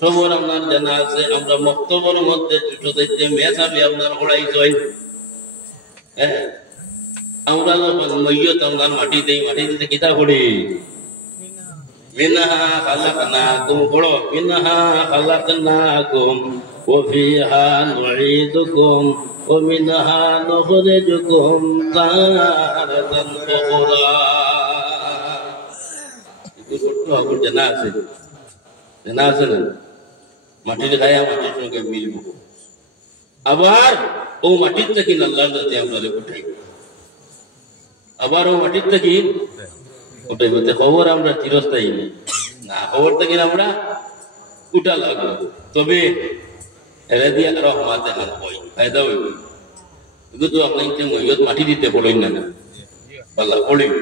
সবর আপনার জানা আছে আমরা মক্তবর মধ্যে ছোট থেকে মেসাবি আপনার হড়াইছই হ্যাঁ আমরা যখন মইয়ত আমরা মাটি দিতে কিতা করি মিনহা খালাকনাকুম পড়ো মিনহা খালাকনাকুম ওয়া ফিহা নুঈদুকুম ওয়া মিনহা নুখরিজুকুম তারাতান উখরা এটা ছোট্ট আগুন জানা আছে না মাটির গায়ে মাটির সঙ্গে মিলব আবার ও মাটির থেকে আল্লাহর কাছে আমরা উঠাইব আবার ও মাটির থেকে উঠাইব খবর আমরা চিরস্থায়ী না খবর থেকে আমরা উঠা লাগবো তবে এরা দিয়ে রহমাতে হয় ফায়দা হইব কিন্তু তো আপনাকে মহিয়ত মাটি দিতে বলেন না আল্লাহ পড়িব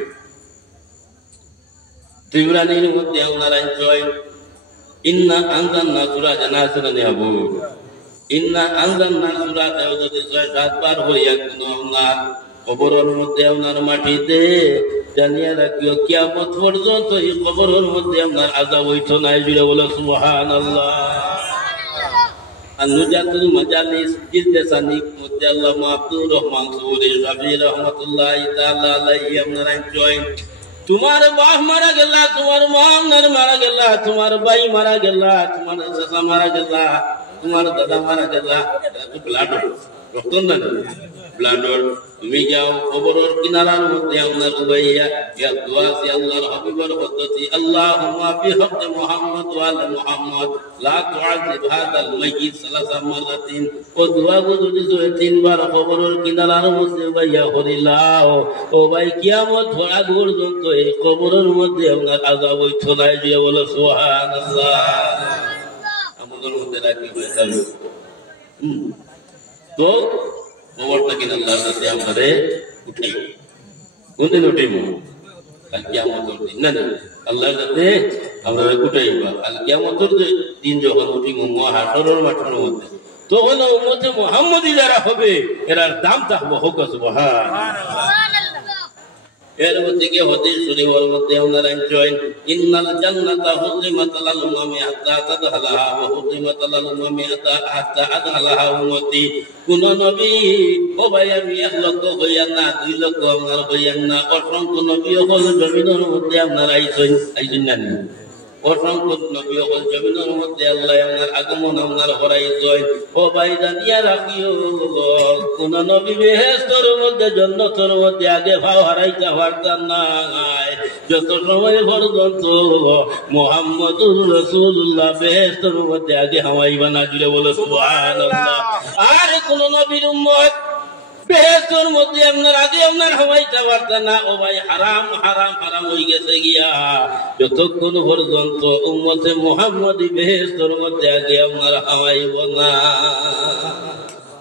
ত্রিপুরানির মধ্যে আপনারা জয় ইন্না আনজালনা সূরা জানাসা নিয়াবু ইন্না আনজালনা সূরা যদি 6-7 বার হইয়া কোন আপনার কবরের মধ্যে আপনার মাটিতে জানিয়ে রাখিও কিয়ামত পর্যন্ত এই কবরের মধ্যে আপনার আযাব হইতো না জুড়ে বলে সুবহানাল্লাহ আনুজাতুল মাজালিস জিলদাসানি মধ্যে আল্লামা আব্দুর রহমান সৌরি রাবি রাহমাতুল্লাহি তাআলা আলাইহি আপনারা জয় তোমার বাপ মারা গেলা তোমার মা মারা গেলা তোমার ভাই মারা গেলা তোমার চাচা মারা গেলা তোমার দাদা মারা গেলা ব্লাড রক্ত না ব্লাড তুমি যাও কবরের কিনারার মধ্যে আপনার উবাইয়া ইয়া দোয়া সি আল্লাহর হাবিবের পদ্ধতি আল্লাহুম্মা বিহাক্কি মুহাম্মদ ওয়া আলি মুহাম্মদ লা তুআযিব হাদাল মাইয়িত সালাসা মারাতিন ও দোয়া যদি 3 বার কবরের কিনারার মধ্যে উবাইয়া করিলাও ও ভাই কিয়ামত ধরা পর্যন্ত এই কবরের মধ্যে আপনার আযাব হইতো না যে বলে সুবহানাল্লাহ আমাদের মধ্যে রাখি ভাই তো কবরটা কিনা আল্লাহর কাছে আমারে উঠাই কোনদিন উঠাইব কাল কিয়ামতের দিন না আল্লাহর কাছে আমরা উঠাইব কাল কিয়ামতের দিন যখন উঠিব মহাশরের মাঠের মধ্যে তখন উম্মতে মুহাম্মদী যারা হবে এর দাম থাকবে হোক সুবহানাল্লাহ এর মধ্যে কি হাদিস শরীফের মধ্যে আপনারা জয়েন ইন্নাল জান্নাতা হুজিমাত লাল উম্মি হাত্তা তাদখালাহা ওয়া হুজিমাত লাল উম্মি হাত্তা আদখালাহা উম্মতি কোন নবী ও ভাই আমি 1 লক্ষ হইয়া না 2 লক্ষ আপনার হইয়া না অসংখ্য নবী হল জমিনের মধ্যে আপনারা আইছেন না অসংখ্য নবী হল জমিনের মধ্যে আল্লাহ আপনার আগমন আপনার হরাইছেন ও ভাই জানিয়া রাখিও কোন নবী বেহেশতের মধ্যে জান্নাতের মধ্যে আগে ভাও হারাইতে পারতেন না যত সময় পর্যন্ত মুহাম্মদুর রাসূলুল্লাহ বেহেশতের মধ্যে আগে হাওয়াইবা না জুড়ে বলে সুবহানাল্লাহ আর কোন নবীর উম্মত বেহেশতের মধ্যে আপনার আগে আপনার হওয়াইতে পারতেন না। ও ভাই হারাম হারাম হারাম হয়ে গেছে গিয়া যতক্ষণ পর্যন্ত উম্মতে মুহাম্মদী বেহেশতের মধ্যে আগে আপনার হওয়াইব না।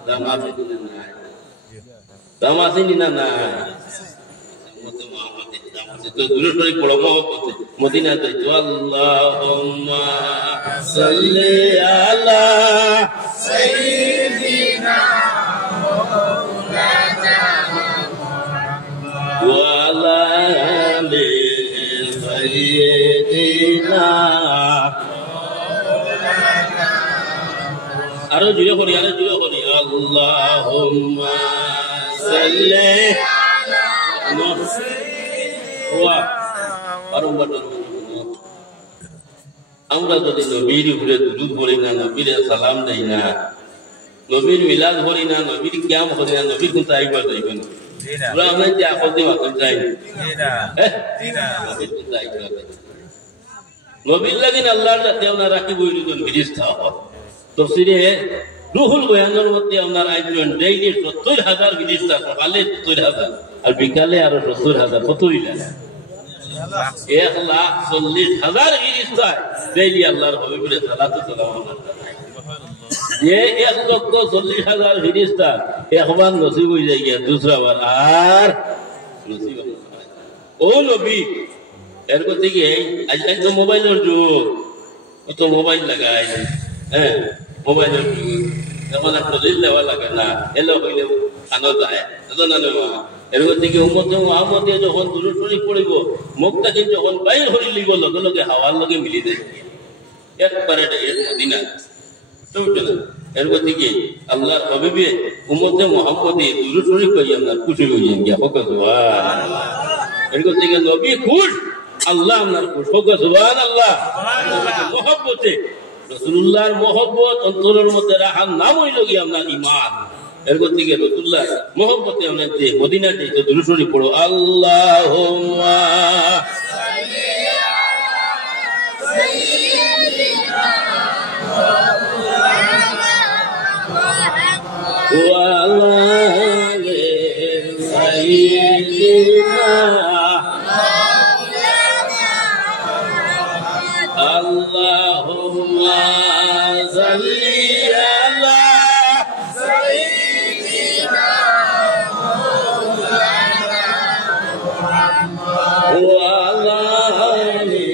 দাম আছে কিনা নাই? দাম আছে কিনা নাই? উম্মতে মুহাম্মদী দাম আছে তো দূরে সরে পড়ো মহব্বতে মদিনা যাইতো। আল্লাহুম্মা সাল্লি আলা সাইয়্যিদিনা ওয়ালা আলি সাইয়্যিদিনা। আরো জুড়ে করি আরো জুড়ে করি। আল্লাহুম্মা সাল্লি আমরা যদি নবীর উপরে দুরূদ পড়ি না, নবীর সালাম দেই না, নবীর মিলাদ করি না, নবীর কিয়াম করি না, নবীর কিন্তু আইবার যাইবে না। পুরা আমরা যে আপত্তি মাথা যাই নবীর লাগেন আল্লাহর যাতে আপনার রাখি বইজন ফিরিস্তা তফসিরে রুহুল বয়ানের মধ্যে আপনার আইজন ডেইলি ৭০,০০০ ফিরিস্তা, সকালে ৭০,০০০ আর বিকালে আরো ৭০,০০০, ১,৪০,০০০ ফিরিস্তা ডেইলি আল্লাহর হাবিবের সালাতু সালাম যে ১,৪০,০০০ ফিরিস্তা একবার নসিব হয়ে যায় গিয়া দুসরাবার আর নসিব। ও নবী এর থেকে আজকাল তো মোবাইলের যুগ, কত মোবাইল লাগাই, হ্যাঁ মোবাইলের যুগ, এখন আর দলিল দেওয়া লাগে না, এলো হইলে আনো যায় এর থেকে উম্মতে মুহাম্মদী যখন দুরূদ শরীফ পড়িব মুখটা কিন্তু যখন বাইর হয়ে লিব লগে লগে হাওয়ার লগে মিলি যায় একবারে মদিনা। এর থেকে আল্লাহর হাবিবে উম্মতে মুহাম্মদী দুরূদ শরীফ কই আমরা খুশি হই গিয়া হোক সুবহানাল্লাহ। এর থেকে নবী খুশ, আল্লাহ আপনার খুশ হোক সুবহানাল্লাহ। মহব্বতে রাসূলুল্লাহর মহব্বত অন্তরের মধ্যে রাখার নাম হইল গিয়া আপনার ঈমান। এর থেকে রাসূলুল্লাহ মহব্বতে আমরা যে মদিনা যাইতে দুরূদ শরীফ পড়ো। আল্লাহুম্মা সাল্লি আলা সাইয়্যিদিনা ওয়ালা আলি সাইয়্যিদিনা আল্লাহুম্মা সাল্লি আলা সাইয়্যিদিনা ওয়ালা আলি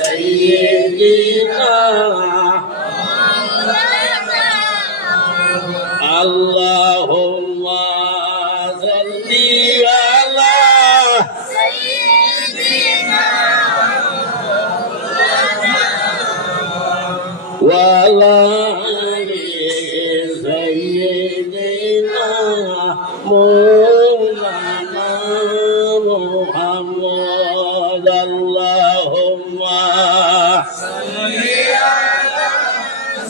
সাইয়্যিদিনা আল্লাহুম্মা সাল্লি আলা সাইয়্যিদিনা ওয়ালা আলি সাইয়্যিদিনা মাওলানা মুহাম্মদ। আল্লাহুম্মা সাল্লি আলা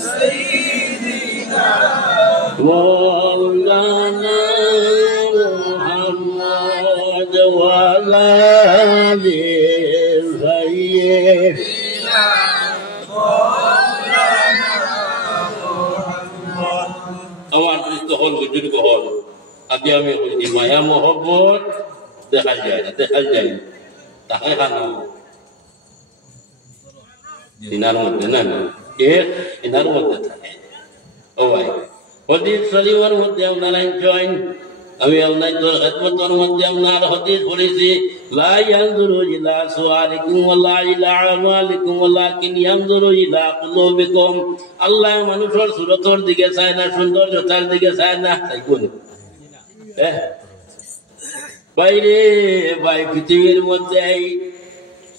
সাইয়্যিদিনা মাওলানা মুহাম্মদ ওয়ালা আলি সাইয়্যিদিনা আমার তখন বুজুর্গ হল আগে আমি বলছি মায়া মহব্বত দেখা যায় না, দেখা যায় তাকে খানো এনার মধ্যে না এনার মধ্যে থাকে। ও ভাই হাদিস শরীফের মধ্যে আপনারা জয়েন আমি আপনার খেদমতের মধ্যে আপনার হাদিস পড়েছি লা ইয়ানজুরু ইলা সুআলিকুম ওয়ালা ইলা আমালিকুম ওয়ালাকিন ইয়ানজুরু ইলা কুলুবিকুম। আল্লাহ মানুষের সুরতের দিকে চায় না, সৌন্দর্যতার দিকে চায় না। তাই কোন বাইরে ভাই পৃথিবীর মধ্যে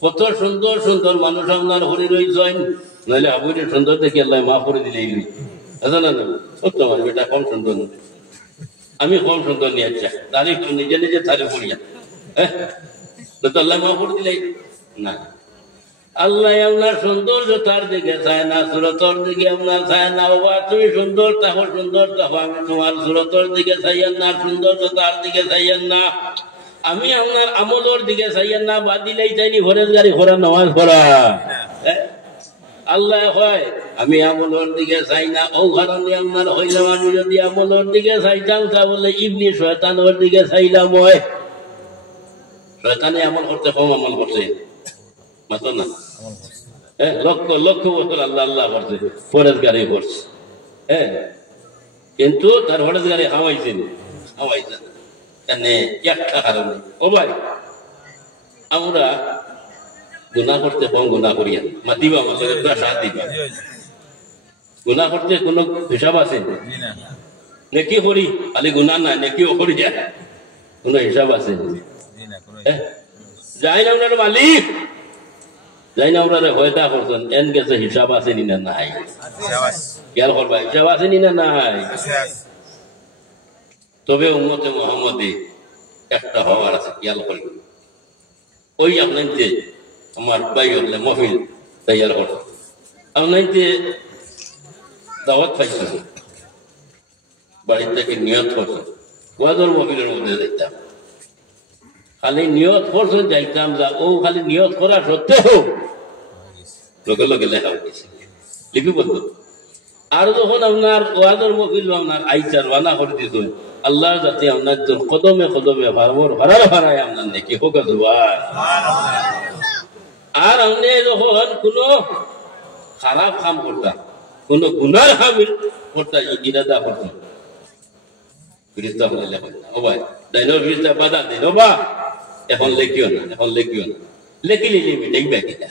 কত সুন্দর সুন্দর মানুষ আপনার হরি রয়েছেন, নাহলে আবুরের সুন্দর দেখে আল্লাহ মাফ করে দিলেই সত্য আমার বেটা কম সুন্দর, আমি কম সুন্দর নিয়ে তারিফ নিজে নিজে তারিফ করিয়া তো আল্লাহ মাফ করে দিলেই না। আল্লাহ আপনার সৌন্দর্যতার দিকে চায় না, সুরতর দিকে আপনার চায় না। বাবা তুমি সুন্দর থাকো, সুন্দর থাকো, আমি তোমার সুরতর দিকে চাইয়েন না, সৌন্দর্যতার দিকে চাইয়েন না, আমি আপনার আমলের দিকে চাইয়েন না। বাদ দিলেই চাইনি ঘরের গাড়ি ঘোরা নামাজ পড়া। আল্লাহ হয় আমি আমলের দিকে চাই না, ও কারণে আপনার হইলাম। আমি যদি আমলের দিকে চাইতাম তাহলে ইবনি শয়তানের দিকে চাইলাম। হয় শয়তানে আমল করতে কম আমল করছে মাত্র না, লক্ষ লক্ষ বছর আল্লাহ আল্লাহ করছে, পরেজগারি করছে। হ্যাঁ, কিন্তু তার পরেজগারি হাওয়াইছেন হাওয়াইছেন একটা কারণে। ও ভাই, আমরা গুনাহ করতে কম গুনাহ করিয়া মাতিবা আমাদের সাথ দিবা। গুনাহ করতে কোনো হিসাব আছে? নেকি করি খালি গুনাহ না, নেকিও করি যায়, কোনো হিসাব আছে? যাই না ওনার মালিক, যাই না ওনারে হয়তা করছেন, এন গেছে হিসাব আছে নি না নাই? খেয়াল করবা, হিসাব আছে নি না নাই? তবে উম্মতে মুহাম্মদে একটা হওয়ার আছে, খেয়াল করি। ওই আপনাকে আমার ভাই হলে মহফিল তৈয়ার করো, আপনাকে দাওয়াত পাইছে, বাড়ির থেকে নিয়ত করছে, ওয়াদর মহফিলের মধ্যে যাইতাম। খালি নিয়ত করছেন যাইতাম, যা ও খালি নিয়ত করা সত্ত্বেও লগে লগে লেখা হয়েছে, লিপিবদ্ধ। আর যখন আপনার ওয়াদর মহফিল আপনার আইচার ওয়ানা করে দিত, আল্লাহ যাতে আপনার কদমে কদমে ভারমর ভাড়ার ভাড়ায় আপনার নাকি হোক। আর আপনি যখন কোনো খারাপ কাম করতাম, কোনো গুনার কাম করতাম, ইরাদা করতাম, ফিরিস্তা হলে লেখেন ও ভাই, ডাইনোর ফিরিস্তা বাধা দিন, ও বা এখন লেখিও না, এখন লেখিও না, লেখিলে লিমিটেই ব্যাকিটা।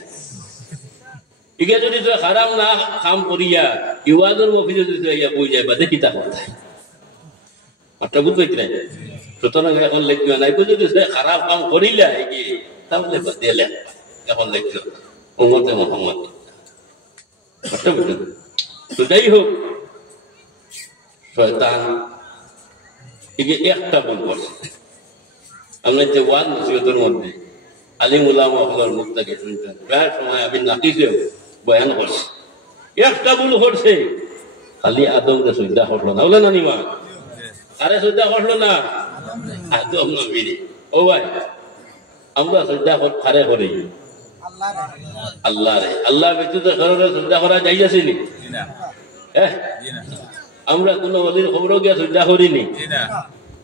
ইকে যদি তুই খারাপ না কাম করিয়া ইওয়াজের মফিজে যদি তুই বই যায় বাদে কিতা কথা একটা বুঝতে পারছি না। সুতরাং এখন লেখিও না, যদি তুই খারাপ কাম করিলা তাহলে বাদে লেখ, এখন লেখিও না। উম্মতে মুহাম্মদ একটা বুঝতে। তো যাই হোক, শয়তান একটা ভুল করছে। আমরা যে ওয়াজ নসিহতের মধ্যে আলিম উলামা হলার মুখ থেকে শুনছেন, প্রায় সময় আমি নাকিসেও বয়ান করছে, একটা ভুল করছে, খালি আদমকে শ্রদ্ধা করলো না, বলে না নিমা, আরে শ্রদ্ধা করলো না আদম নবীরে। ও ভাই, আমরা শ্রদ্ধা খারে করি আল্লাহ রে, আল্লাহ ব্যতীত কারণে শ্রদ্ধা করা যাইয়াছিনি? আমরা কোন অলির খবর গিয়া শ্রদ্ধা করিনি,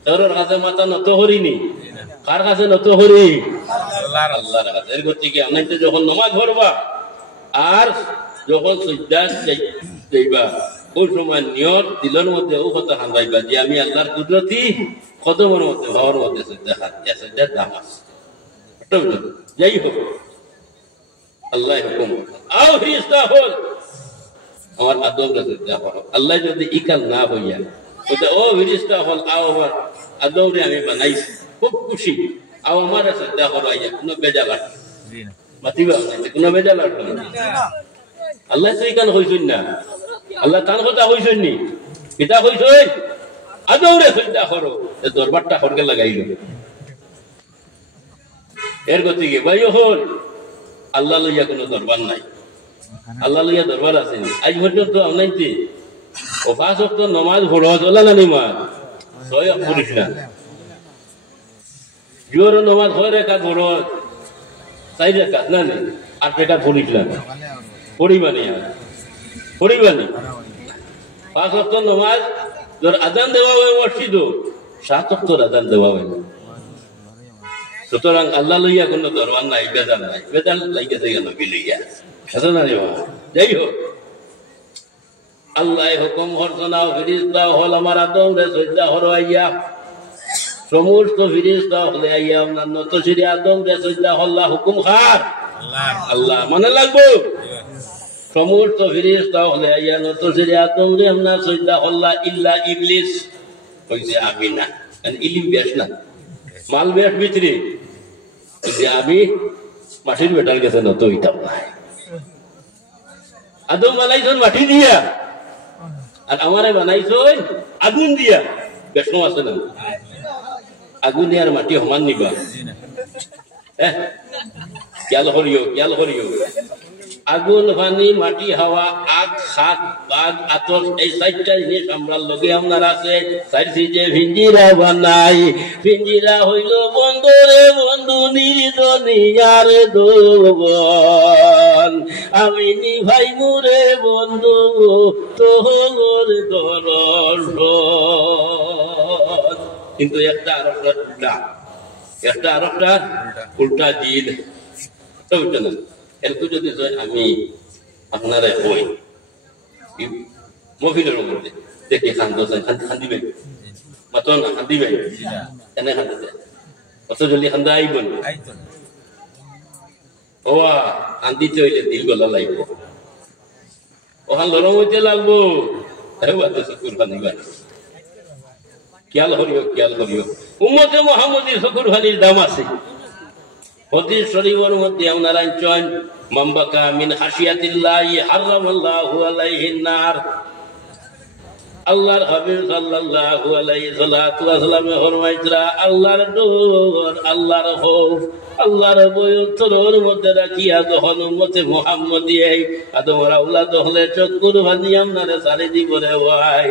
কারোর কাছে মাথা নত করিনি, কার কাছে নত করি? আল্লাহর কাছে। এর গতিকে আপনাকে যখন নামাজ পড়বা আর যখন শ্রদ্ধা যাইবা, ওই সময় নিয়ত দিলের মধ্যে ও কথা হান্দাইবা যে আমি আল্লাহর কুদরতি কদমের মধ্যে ভাবার মধ্যে শ্রদ্ধা খাচ্ছি, শ্রদ্ধার দাম আছে। যাই হোক, আল্লাহ হুকুম আও ফিরিস্তা হল আমার আদমকে শ্রদ্ধা করো। আল্লাহ যদি ইকাল না হইয়া ও ফিরিস্তা হল, আও আমার আদমরে আমি বানাইছি, খুব খুশি, আও আমার শ্রদ্ধা করো, আইয়া কোনো বেজাল আসবে মাতিবা, কোনো বেজাল আসবে না। আল্লাহ তো ইকাল হইছেন না, আল্লাহ তার কথা হইছেন নি, কিতা হইছেন আদমরে শ্রদ্ধা করো, দরবারটা খড়কে লাগাইল। এর গতিকে ভাই হল আল্লাহ লইয়া কোনো দরবার নাই, আল্লাহ লইয়া দরবার আছে। আজ পর্যন্ত আপনাইতে ও 5 ওয়াক্ত নামাজ পড়া চলা না নিমা 6 ওয়াক্ত পড়িস না, জোর নামাজ 6 রাকাত পড়ো, 4 রাকাত না 8 রাকাত পড়িস না, পড়িবানি আর পড়িবানি। 5 ওয়াক্ত নামাজ জোর আযান দেওয়া হয় মসজিদ, 7 ওয়াক্ত আযান দেওয়া হয়। সুতরাং আল্লাহ লইয়া কোনো দরবার নাই, বেদাল নাই, বেদাল লাইগেছে গেল বিলিয়া। যাই হোক, আল্লাহ হুকুম করছনা ফিরিস্তা হল আমার আদম রে শ্রদ্ধা হরাইয়া, সমস্ত ফিরিস্তা হলে আইয়া আপনার নতশিরি আদম রে শ্রদ্ধা হল্লা। হুকুম খার আল্লাহ মানে লাগবো, সমস্ত ফিরিস্তা হলে আইয়া নতশিরি আদম রে আপনার শ্রদ্ধা হল্লা, ইল্লা ইবলিস কইছে আমি না, ইলিম বেশ না, মাল বেশ ভিতরে আমি মাটির বেটার গেছে নত হইতাম না। আদম বানাইছেন মাটি দিয়া, আর আমারে বানাইছেন আগুন দিয়া। বেশম আছে না, আগুন আর মাটি সমান নিবা। খেয়াল করিও, খেয়াল করিও। আগুন পানি মাটি হাওয়া আগ খাক বাঘ আতর এই চারটা জিনিস আমরা লগে আপনার আছে চাইছি যে ভিঞ্জিরা বানাই ভিঞ্জিরা হইল বন্ধু রে বন্ধু নির্দনিয়ার দোবন আমি নিভাই মুরে বন্ধু তোর দরদ কিন্তু একটা আরেকটা উল্টা জিদ ওইটা না এরকম যদি আমি আপনারা হই মহিলার মধ্যে দেখে খান্দিবেন মাত্র না খান্দিবেন এনে খান্দিতে অত জলদি খান্দা আইবেন ওয়া খান্দিতে হইলে দিল গলা লাগবো ওখান লরম হইতে লাগবো চকুর খান্দিবার খেয়াল করিও উম্মতে মুহাম্মদীর চকুর খানির দাম আছে হাদিস শরীফের মধ্যে আপনারা চয়ন মামবাকা মিন খাশিয়াতিল্লাহি হারামাল্লাহু আলাইহিন নার আল্লাহর হাবিব সাল্লাল্লাহু আলাইহি সাল্লাতু ওয়াসাল্লামে ফরমাইতরা আল্লাহর ডর আল্লাহর খৌফ আল্লাহর ভয় অন্তরের মধ্যে রাখিয়া যখন উম্মতে মুহাম্মদী আদমের আওলাদ হলে চক্ষুর ভানি আপনারা সারি দিবরে ভাই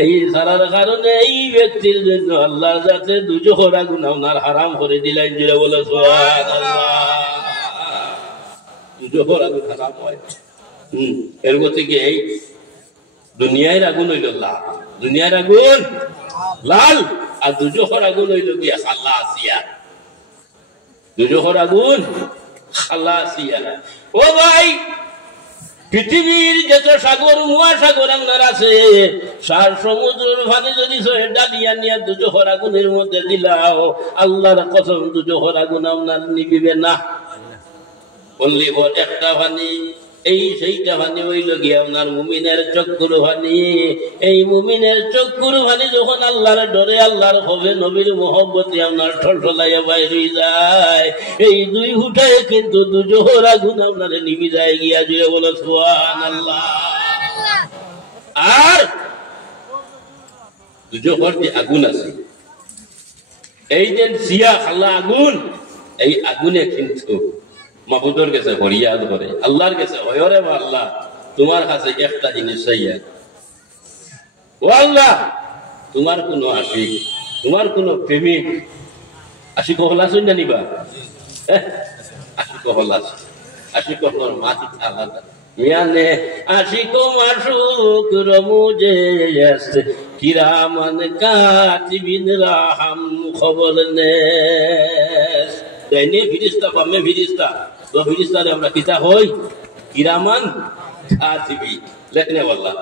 এই সারার কারণে এই ব্যক্তির জন্য আল্লাহ যাতে দুজোহর আগুন আপনার হারাম করে দিলেন যে বলে সুবহানাল্লাহ দুজোহর আগুন হারাম হয় এর গতিকে এই দুনিয়ার আগুন হইল লাল দুনিয়ার আগুন লাল আর দুজোহর আগুন হইল গিয়া খালাসিয়া দুজোহর আগুন খালাসিয়া ও ভাই পৃথিবীর যত সাগর মহাসাগর আপনার আছে সার সমুদ্রের পানি যদি ডালিয়া নিয়ে দুজোহর আগুনের মধ্যে দিলাও আল্লাহর কসম দুজোহর আগুন আপনার নিবিবে না বললি একটা পানি এই সেইটা পানি হইল গিয়ে আপনার মুমিনের চক্ষুর পানি এই মুমিনের চক্ষুর পানি যখন আল্লাহর ডরে আল্লাহর হবে নবীর মোহব্বতে আপনার ঠলঠলাইয়া বাইর হয়ে যায় এই দুই হুটায় কিন্তু দুজোহর আগুন আপনার নিবি যায় গিয়া জুয়ে বলো সুবহানাল্লাহ আর দুজোহর যে আগুন আছে এই যে সিয়া খালা আগুন এই আগুনে কিন্তু মাহবুদর কাছে ফরিয়াদ করে আল্লাহর কাছে হয় রে আল্লাহ তোমার কাছে একটা জিনিস চাইয়া ও আল্লাহ তোমার কোন আশিক তোমার কোন প্রেমিক আশিক হলাস না নিবা আশিক হলাস আশিক হলার মাটি আলাদা মিয়ানে আশিক মাশুক রমুজে আছে কিরামান কাতিবিন রাহাম খবর নে দেনে ফিরিস্তা পামে ফিরিস্তা তো ফিরিস্তারে আমরা কিতা হই কিরামান কাতিবি লেখনে ওয়াল্লাহ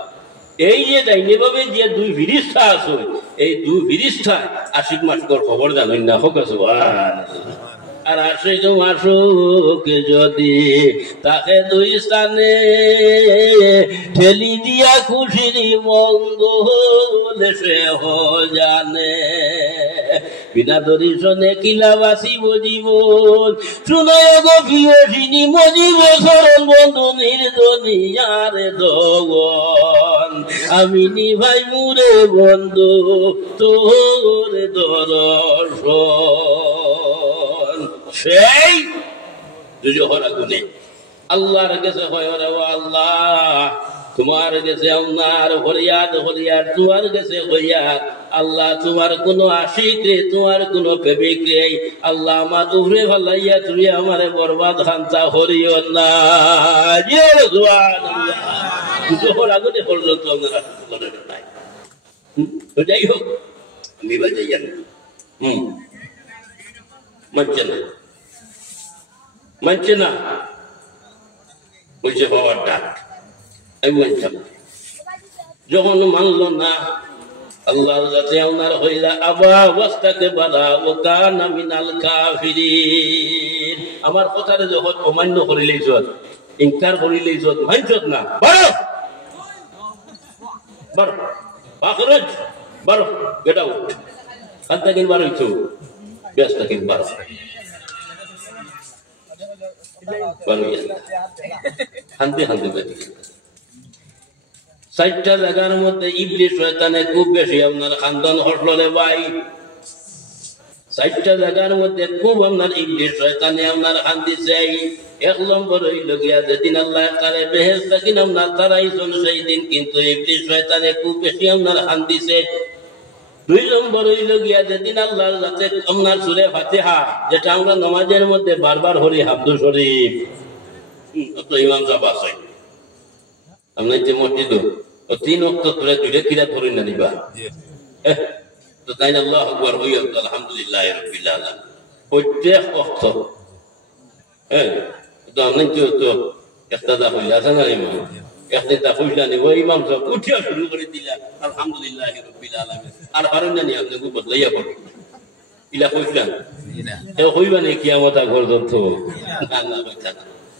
এই যে ডাইনে ভাবে যে দুই ফিরিস্তা আছে এই দুই ফিরিস্তা আশিক মাসকর খবর জানেন না হোক সুবহানাল্লাহ আর আশিক মাসুক যদি তাকে দুই স্থানে ঠেলি দিয়া খুশির মঙ্গল সে জানে বিনা দর্শনে কিলা বাসিব জীবন শুনয় গো প্রিয়সিনী মজিব সরল বন্ধু নির্দনিয়ার দগন আমি নিভাই মুরে বন্ধু তোর দর্শন সেই দুজোহর আগুনে আল্লাহর কাছে হয় রে আল্লাহ তোমার কাছে আমার ফরিয়াদ তোমার কাছে ফরিয়াদ আল্লাহ তোমার কোন আশিক রে তোমার কোন প্রেমিক রে আল্লাহ আমার উপরে ভালাইয়া তুমি আমারে বরবাদ খান্তা হরিও না সুবহানাল্লাহ দুজোহর আগুনে পর্যন্ত আপনারা নাই যাই হোক আমি বাজাইয়া মানছে না বলছে বাবার ডাক আমি মানছিলাম যখন মানল না আল্লাহ যাতে আপনার হইলা আবা অবস্থাকে বাধা ও কানা মিনাল কাফিরিন আমার কথাটা যখন অমান্য করিলেই যত ইনকার করিলেই যত মানছত না বারো বারো বাখরজ বারো গেট আউট খান্তা কিন বারো হইছো ব্যস্ত কিন বারো হানতে চারটা জায়গার মধ্যে ইবলিস শয়তানে খুব বেশি আপনার খান্দন হটল রে ভাই চারটা জায়গার মধ্যে খুব আপনার ইবলিস শয়তানে আপনার শান্তি চাই। এক নম্বর হইল গিয়া যেদিন আল্লাহ তারে বেহেশত কিনা আপনার তারাইছেন সেই দিন, কিন্তু ইবলিস শয়তানে খুব বেশি আপনার শান্তি চাই। দুই নম্বর হইল গিয়া যেদিন আল্লাহর যাতে আপনার সূরা ফাতিহা, যেটা আমরা নামাজের মধ্যে বারবার হরি হামদু শরীফ, তো ইমাম সাহেব আছে আপনার যে মসজিদ তিন ওয়াক্ত ধরে দুইটা কিরাত ধরে না নিবা, তো তাই না আল্লাহু আকবার হইয়া আলহামদুলিল্লাহি রাব্বিল আলামিন প্রত্যেক ওয়াক্ত। তো আপনি তো ইক্তাদা হইলা আছে না ইমাম, ইক্তাদা হইলা নি ওই ইমাম সাহেব উঠিয়া শুরু করে দিলা আলহামদুলিল্লাহি রাব্বিল আলামিন, আর পারেন না নি আপনি কো বদলাইয়া পড়ো ইলা কইলেন না এ হইবা নি কিয়ামত আগর যত না না বাচ্চা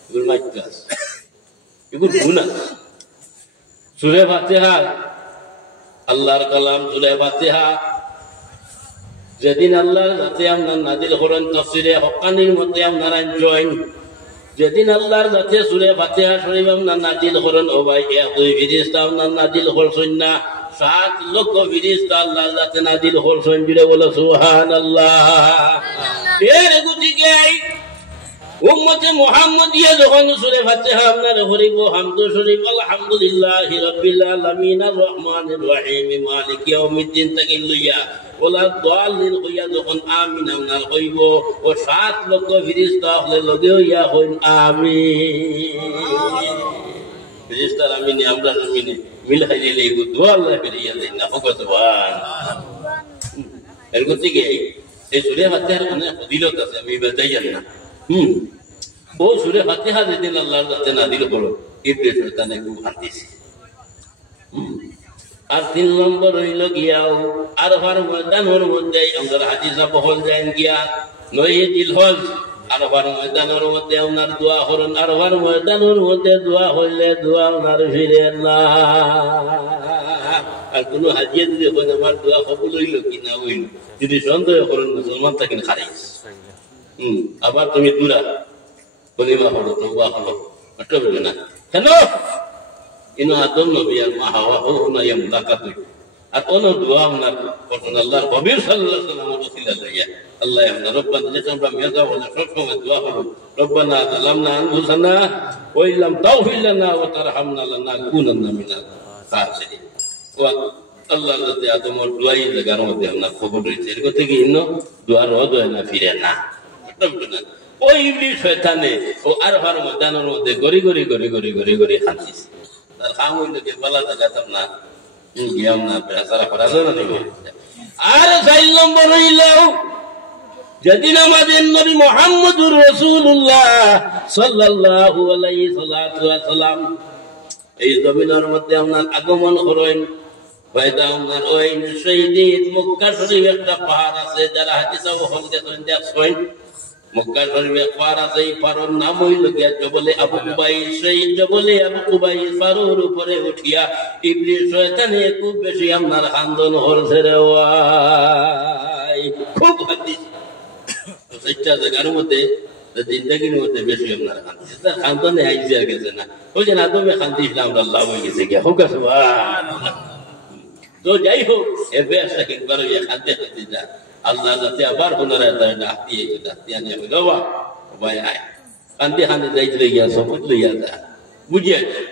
এগুলো মাইকাস, এগুলো গুনাহ। সূরা ফাতিহা আল্লাহর কালাম, সূরা ফাতিহা যেদিন আল্লাহর যাতে আপনার নাজিল করেন তাফসীরে হক্কানির মধ্যে আপনারা জয়েন, যেদিন আল্লাহর যাতে সূরা ফাতিহা শরীফ আপনার নাজিল করেন, ও ভাই একই ফেরেশতা আপনার নাজিল করছেন না, 7 লক্ষ ফেরেশতা আল্লাহর যাতে নাজিল করছেন, জুড়ে বলো সুবহানাল্লাহ। এর গতিকে উম্মতে মুহাম্মাদিয়া যখন সূরা ফাতিহা আপনার পড়িব হামদু শরীফ আলহামদুলিল্লাহি রাব্বিল আলামিন আর রহমানির রহিম মালিকি ইয়াউমিদ্দিন থেকে লইয়া ওলা দালিল হইয়া যখন আমিন আপনার হইব, ও 7 লক্ষ ফেরেশতা হলে লগে হইয়া হইন আমিন। ফেরেশতার আমিন আমরা আমিন মিল হাইলে এই দোয়া আল্লাহ ফিরিয়া দেন না ভগবান। এর গতিকে এই সূরা ফাতিহার অনেক ফজিলত আছে, আমি বাতাইয়াম না। ও সূরা ফাতিহা যেদিন আল্লাহর যাতে নাজিল হলো, ইবলিস শয়তানে খুব হাসিছে। আর 3 নম্বর হইল গিয়াও আরফার ময়দানের মধ্যে আমাদের হাদিসা বহল যায় গিয়া 9 জিলহজ আরফার ময়দানের মধ্যে ওনার দোয়া করুন, আরফার ময়দানের মধ্যে দোয়া হইলে দোয়া ওনার ফিরে না। আর কোন হাজিয়া যদি হয় আমার দোয়া কবুল হইল কি না হইল, যদি সন্দেহ করেন মুসলমান থাকেন খারিজ। আবার তুমি দূরা কলিমা হলো তওবা হলো অটবে না কেন ইনো আদম নবী আর মা হাওয়া হওনা ইয়ামতাকাতু, আর কোন দোয়া আপনার করুন আল্লাহর নবী সাল্লাল্লাহু আলাইহি ওয়াসাল্লাম ওসিলা দিয়া আল্লাহ আমরা রব্বানা, যেটা আমরা মেজা বলে সব সময় দোয়া করব, রব্বানা যালামনা আনফুসানা ওয়া ইল্লাম তাগফির লানা ওয়া তারহামনা লানাকুনান্না মিনাল খাসিরিন। ওয়া আল্লাহর যাতে আদমের দোয়াই লাগার মধ্যে আমরা কবুল হইছে, এর কথা কি ইনো দোয়া রদ হয় না ফিরে না অটবে না। ওই ইবলিস শয়তানে ও আরফার ময়দানের মধ্যে গড়ি গড়ি গড়ি গড়ি গড়ি গড়ি হাসিছে। তার কাম হইল কি বলা জায়গাতাম না গিয়াম না বেসারা ফরাজনা নিব। আর 4 নম্বর হইল যেদিন আমাদের নবী মুহাম্মদুর রাসূলুল্লাহ সাল্লাল্লাহু আলাইহি ওয়াসাল্লাম এই জমিনের মধ্যে আপনার আগমন করেন, পয়দা আপনার ওই শহীদ মক্কা শরীফ একটা পাহাড় আছে, যারা হাদিসা বহল গেছেন দেখছেন মক্কা শরীফে পাহাড় আছে, এই পাহাড়ের নাম হইল গিয়া জবলে আবু কুবাইস। সেই জবলে আবু কুবাইস পাহাড়ের উপরে উঠিয়া ইবলিস শয়তানে খুব বেশি আপনার খান্দন করছে রে ভাই, খুব হাদিস। সেটা জায়গার মধ্যে জিন্দগির মধ্যে বেশি আপনার খান্দি, তার খান্দনে আইসে আর গেছে না, ওই যে আদমে খান্দি ইসলাম আল্লাহ হয়ে গেছে গিয়া হোক আছে। তো যাই হোক এ বেশ একবার খাদ্যে খাদ্যে যা আল্লাহ যাতে আবার পুনরায় ডাক দিয়ে নিয়ে হইল ভাই আয় কান্দি খান্দি যাইতে লইয়া সবুজ লইয়া যা বুঝিয়া যায়।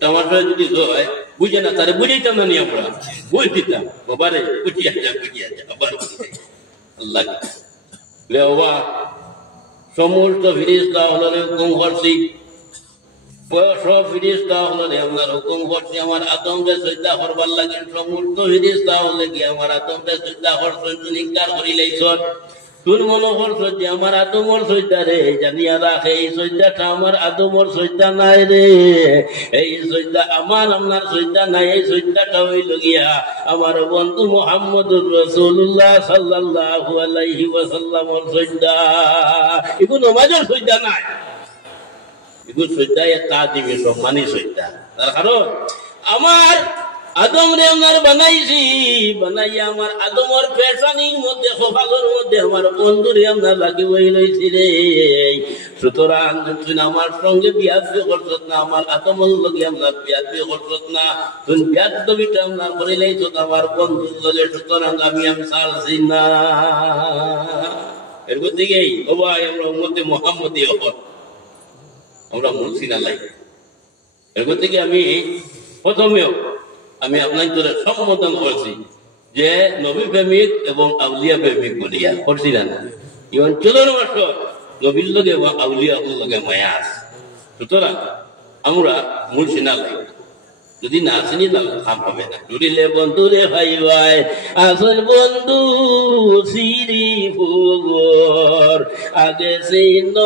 টমাটো যদি হয় বুঝে না তারে বুঝাইতাম না, আমরা বুঝ দিতাম বাবারে বুঝিয়া যা আবার আল্লাহ সমস্ত ফিরিস্তা হলো হুকুম করছি, সব ফিরিস্তা হলো আপনার হুকুম করছি আমার আদমকে শ্রদ্ধা করবার লাগে। সমস্ত ফিরিস্তা হলে কি আমার আদমকে শ্রদ্ধা করছেন, নিকার করিলেইছন। তুই মনে করছো যে আমার আদমর শ্রদ্ধা রে, জানিয়া রাখে এই শ্রদ্ধাটা আমার আদমর শ্রদ্ধা নাই রে, এই শ্রদ্ধা আমার আপনার শ্রদ্ধা নাই, এই শ্রদ্ধাটা হইল গিয়া আমার বন্ধু মুহাম্মদুর রাসূলুল্লাহ সাল্লাল্লাহু আলাইহি ওয়াসাল্লামর শ্রদ্ধা। এগুলো নমাজের শ্রদ্ধা নাই, এগুলো শ্রদ্ধা তাজিমে সম্মানী শ্রদ্ধা। তার কারণ আমার আদম রে আমার বানাইছি, বানাইয়া আমার আদমর পেশানির মধ্যে কপালের মধ্যে আমার বন্ধুরে আমার লাগি বই রয়েছি রে। সুতরাং তুই আমার সঙ্গে বিয়াদবি করছত না, আমার আদমর লগে আমরা বিয়াদবি করছত না, তুই বিয়াদবিটা আমরা করিলেই তো আমার বন্ধুর লগে। সুতরাং আমি ছাড়ছি না। এর দিকেই ও ভাই আমরা উম্মতে মুহাম্মদী হন, আমরা মুলছি না লাই। এর থেকে আমি প্রথমেও আমি আপনার তোরা সম্বোধন করছি যে নবী প্রেমিক এবং আউলিয়া প্রেমিক বলিয়া করছি না। এই অঞ্চলের মাত্র নবীর লগে এবং আউলিয়া লগে মায়া আছে। সুতরাং আমরা মূল সিনা লাই, যদি না চিনি না কাম হবে না। জুড়িলে বন্ধু রে ভাই ভাই আসল বন্ধু সিরি ফুগর আগে চিন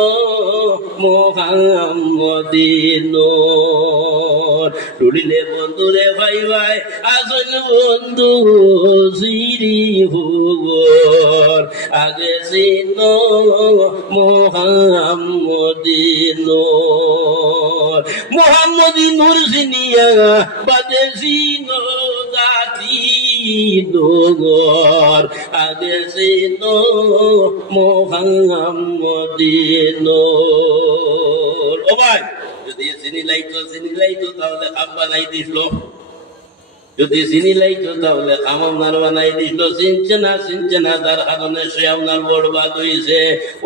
মোহাম্মদিনোর। জুড়িলে বন্ধু রে ভাই ভাই আসল বন্ধু সিরি ফুগর আগে চিন মোহাম্মদিনোর। মোহাম্মদিনোর চিনিয়া বাদেশিনো জাতি ডোগর আদেশিনো মোহাম্মদিনোর। ও ভাই যদি চিনি লাইতো তাহলে খাম বানাই দিল, যদি চিনি লাইতো তাহলে খাম আপনার বানাই দিল। চিনছে না তার কারণে সে আপনার বরবাদ হয়েছে।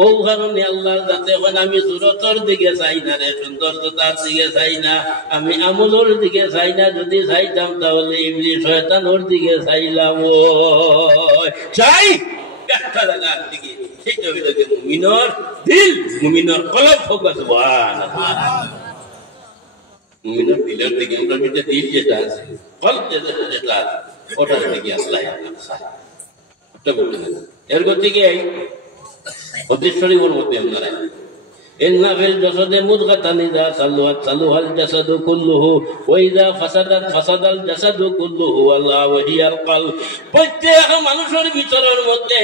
ও কারণে আল্লাহর যাতে এখন আমি সুরতর দিকে চাই না রে, সুন্দরতার দিকে চাই না, আমি আমলের দিকে চাই না। যদি চাইতাম তাহলে ইবলিস শয়তানের দিকে চাইলাম। ও চাই একটা জায়গার দিকে, সেটা হইল মুমিনের দিল, মুমিনের কলব হোক। সুবহানাল্লাহ। মুমিনের দিলের দিকে আমরা দিল যেটা আছে, কলব যেটা আছে, ওটার দিকে আল্লাহ এর গতিকে অদৃশ্যরীর মধ্যে আমরা إن في الجسد مضغة إذا صلحت صلح الجسد كله وإذا فسدت فسد الجسد كله والله وهي القلب। প্রত্যেক মানুষের ভিতরের মধ্যে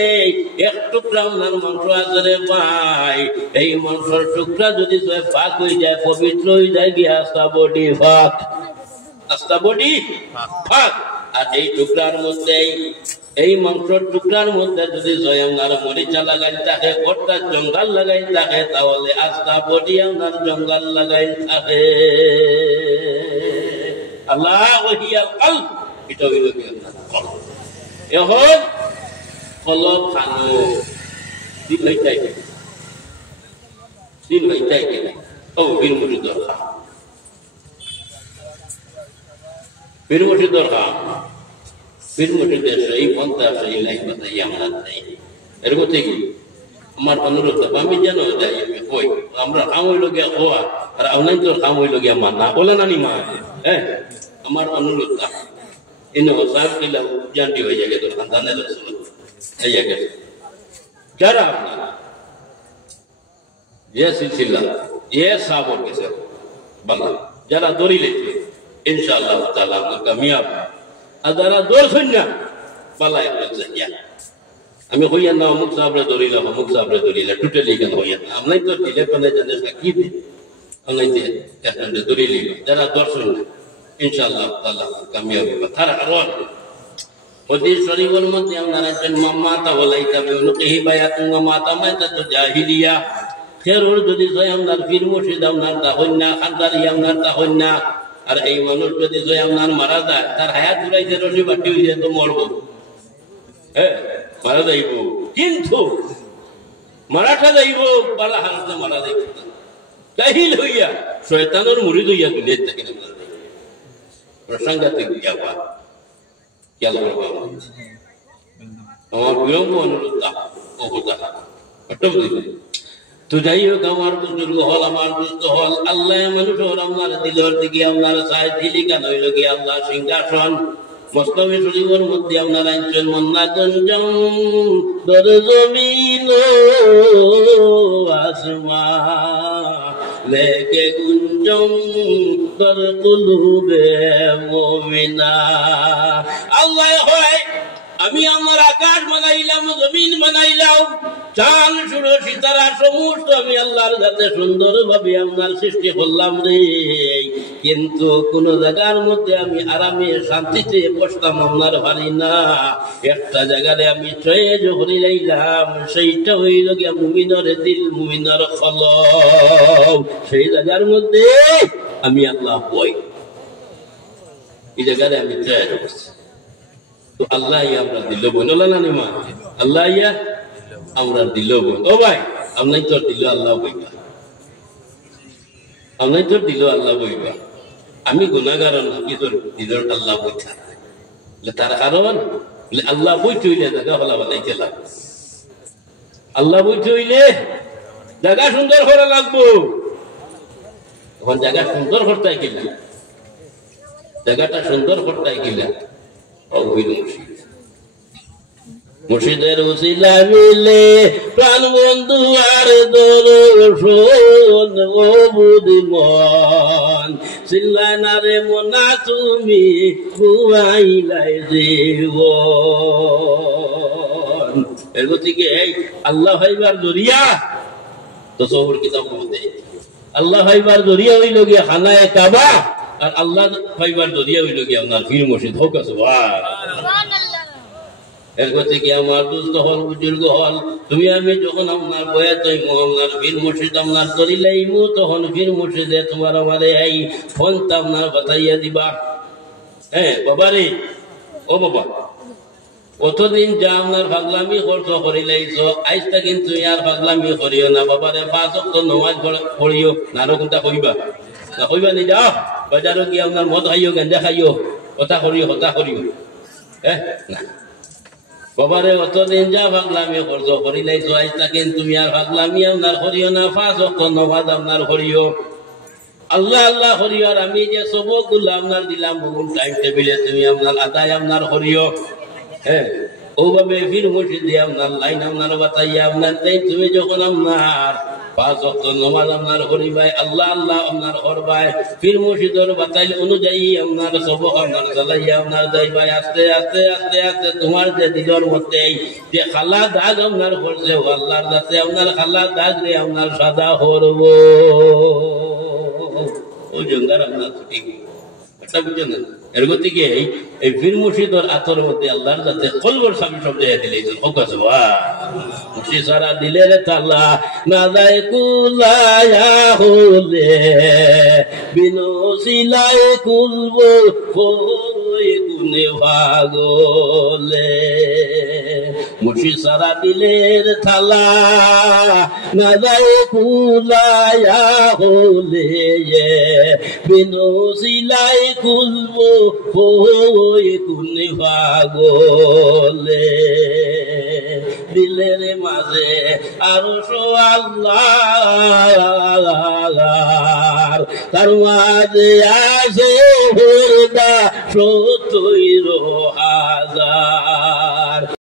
এক টুকরা ওনার মাংস আছে রে ভাই। এই মাংসের টুকরা যদি পাক হয়ে যায়, পবিত্র হয়ে যায়, গিয়ে আস্তা বডি ফাক, আস্তা বডি ফাক। আর এই টুকরার মধ্যে, এই মাংসের টুকরার মধ্যে যদি আপনার মরিচা লাগাই থাকে, গোটা জঙ্গল লাগাই থাকে, তাহলে আস্তা বডি আপনার জঙ্গল লাগাই থাকে। আল্লাহ ওহিয়াল কলব, এটা হইল কি আপনার কলব। এখন কলব খানো দিন হইতাই, দিন হইতাই কিনা ও বীরমুটি দরকার, বীরমুটি দরকার। বীরমুটিতে সেই পন্থা সেই লাইন বাতাই আমরা চাই। এর মধ্যে কি আমার অনুরোধ, আমি যেন যাই কই আমরা কাম হইল গিয়া হওয়া আর আপনার তোর কাম হইল গিয়া মানা বলে নানি মা। হ্যাঁ, আমার অনুরোধ ইনো সাহেব কিলা জানটি হয়ে যায় তোর খানদানের এই জায়গা যারা আপনার যে সিলসিলা এ সাবর গেছে বাংলা যারা দৌড়িলে ইনশাআল্লাহ তাআলা আপনার কামিয়াব। আর যারা দৌড়ছেন না পালাই আমি হইয়া না অমুক সাহেবরে দৌড়িলাম, অমুক সাহেবরে দৌড়িলাম, টোটালি কেন হইয়া না আপনার তো দিলে পেলে জানিস না কি আপনার দৌড়িলি। যারা দর্শন না ইনশাআল্লাহ তাআলা কামিয়াব তার কারণ হদিস শরীফের মধ্যে আপনার একজন মাতা বলাইতাবে অনুকেহি বায়াতুন মাতা মাতা তো জাহিলিয়া খেরুর যদি জয় আপনার পীর মুর্শিদ আপনার তা হইন না, খানদারি আপনার তা হইন না। আর এই মানুষ যদি জয় আপনার মারা যায়, তার হায়াত জুড়াইতে রসি বাটি হইলে তো মরবো, হ্যাঁ মারা যাইব, কিন্তু মারাটা যাইব পালা হারতে মারা যাইব জাহিল হইয়া শয়তানের মুরিদ হইয়া দুনিয়া থেকে প্রসঙ্গাতে গিয়াবা খেয়াল করবো। আমার বিলম্ব অনুরোধ তো যাই হোক, আমার বুজুর্গ হল, আমার বুঝতে হল আল্লাহ মানুষের আপনার দিলের দিকে আপনার চায় দিলি কেন হইল গিয়ে আল্লাহ সিংহাসন মস্তমে শরীফের মধ্যে আপনার আইনছেন মন্না গঞ্জম দর জমিন আসমা লেকে গুঞ্জম দর কুলুবে মুমিনা। আল্লাহ হয় আমি আমার আকাশ বানাইলাম, জমিন বানাইলাম, চাঁদ সূর্য সিতারা সমস্ত আমি আল্লাহর যাতে সুন্দর ভাবে আপনার সৃষ্টি করলাম রে। কিন্তু কোন জায়গার মধ্যে আমি আরামে শান্তিতে বসতাম আপনার পারি না। একটা জায়গায় আমি চয়েজ করে লাইলাম, সেইটা হইল গিয়া মুমিনের দিল, মুমিনের কলব। সেই জায়গার মধ্যে আমি আল্লাহ বই, এই জায়গায় আমি চয়েজ করছি। তো আল্লাহ আমরা দিল বোন মা, আল্লাহ আমরা দিল বোন। ও ভাই, আপনাই তোর দিল আল্লাহ বইবা, আপনাই তোর দিল আল্লাহ বইবা। আমি গুনাহগার কি তোর দিল আল্লাহ বইতা? তার কারণ আল্লাহ বই চইলে জায়গা হলা বানাইতে লাগবে। আল্লাহ বই চইলে জায়গা সুন্দর করা লাগবো। এখন জায়গা সুন্দর করতে গেলে, জায়গাটা সুন্দর করতে গেলে মুর্শিদের উসিলা মিলে প্রাণ বন্ধু আর দর্শন ও বুদ্ধিমান চিল্লা না রে মনা তুমি বুয়াইলাই জীবন। এর গতিকে আল্লাহ ভাইবার জরিয়া তো সবর কিতাব মধ্যে আল্লাহ ভাইবার জরিয়া হইল গিয়া খানায় কাবা, আর আল্লাহ ভাইবার জরিয়া হইল গিয়া আপনার পীর মুর্শিদ হোক আছে। এর থেকে আমার দুস্থ হল, বুজুর্গ হল, তুমি আমি যখন আপনার বয়ে তৈম আপনার পীর মুর্শিদ আপনার করিলাইমু, তখন পীর মুর্শিদে তোমার আমারে এই ফোনটা আপনার বাতাইয়া দিবা। হ্যাঁ বাবারে, ও বাবা, কতদিন যা আপনার পাগলামি খরচ করিলাইছ, আইসটা কিন্তু ইয়ার পাগলামি করিও না বাবারে। 5 ওয়াক্ত নামাজ পড়িও, নারো কোনটা কইবা না কইবা নি? যাও বাজারও গিয়ে আপনার মদ খাইও, গাঞ্জা খাইও, কথা করিও, কথা করিও। হ্যাঁ না বাবারে, অতদিন যা পাগলামি খরচ করিলাইছ, আইসটা কিন্তু তুমি আর পাগলামি আপনার করিও না। 5 ওয়াক্ত নামাজ আপনার করিও, আল্লাহ আল্লাহ করিও। আর আমি যে সবগুলো আপনার দিলাম বহু টাইম টেবিলে, তুমি আপনার আদায় আপনার করিও। হ্যাঁ ওভাবে পীর মুর্শিদ দিয়ে আপনার লাইন আপনার বাতাইয়া আপনার দেয়। তুমি যখন আপনার 5 ওয়াক্ত নামাজ আপনার করিবাই, আল্লাহ আল্লাহ আপনার করবাই, পীর মুর্শিদের বাতাইল অনুযায়ী আপনার সবক আপনার চালাইয়া আপনার যাইবাই। আস্তে আস্তে আস্তে আস্তে তোমার যে দিলের মধ্যে যে খালা দাগ আপনার করছে, আল্লাহর যাতে আপনার খালা দাগ রে আপনার সাদা করব। ও জঙ্গার আপনার ঠিক এটা বুঝেন না। এর গতিকে এই পীর মুর্শিদের আতর মধ্যে আল্লাহর যাতে কলবর স্বামী শব্দ দিলে মুর্শিদ সারা দিলে রে তালা না যায় কুলায়া হলে বিনো সিলাই কুলব গুনে ভাগলে। মুর্শিদ সারা দিলের থালা না যায় কুলায়া হলে বিনো সিলাই কুলব গুনে ভাগলে। দিলের মাঝে আরো আল্লাহ, তার মাঝে আছে 70,000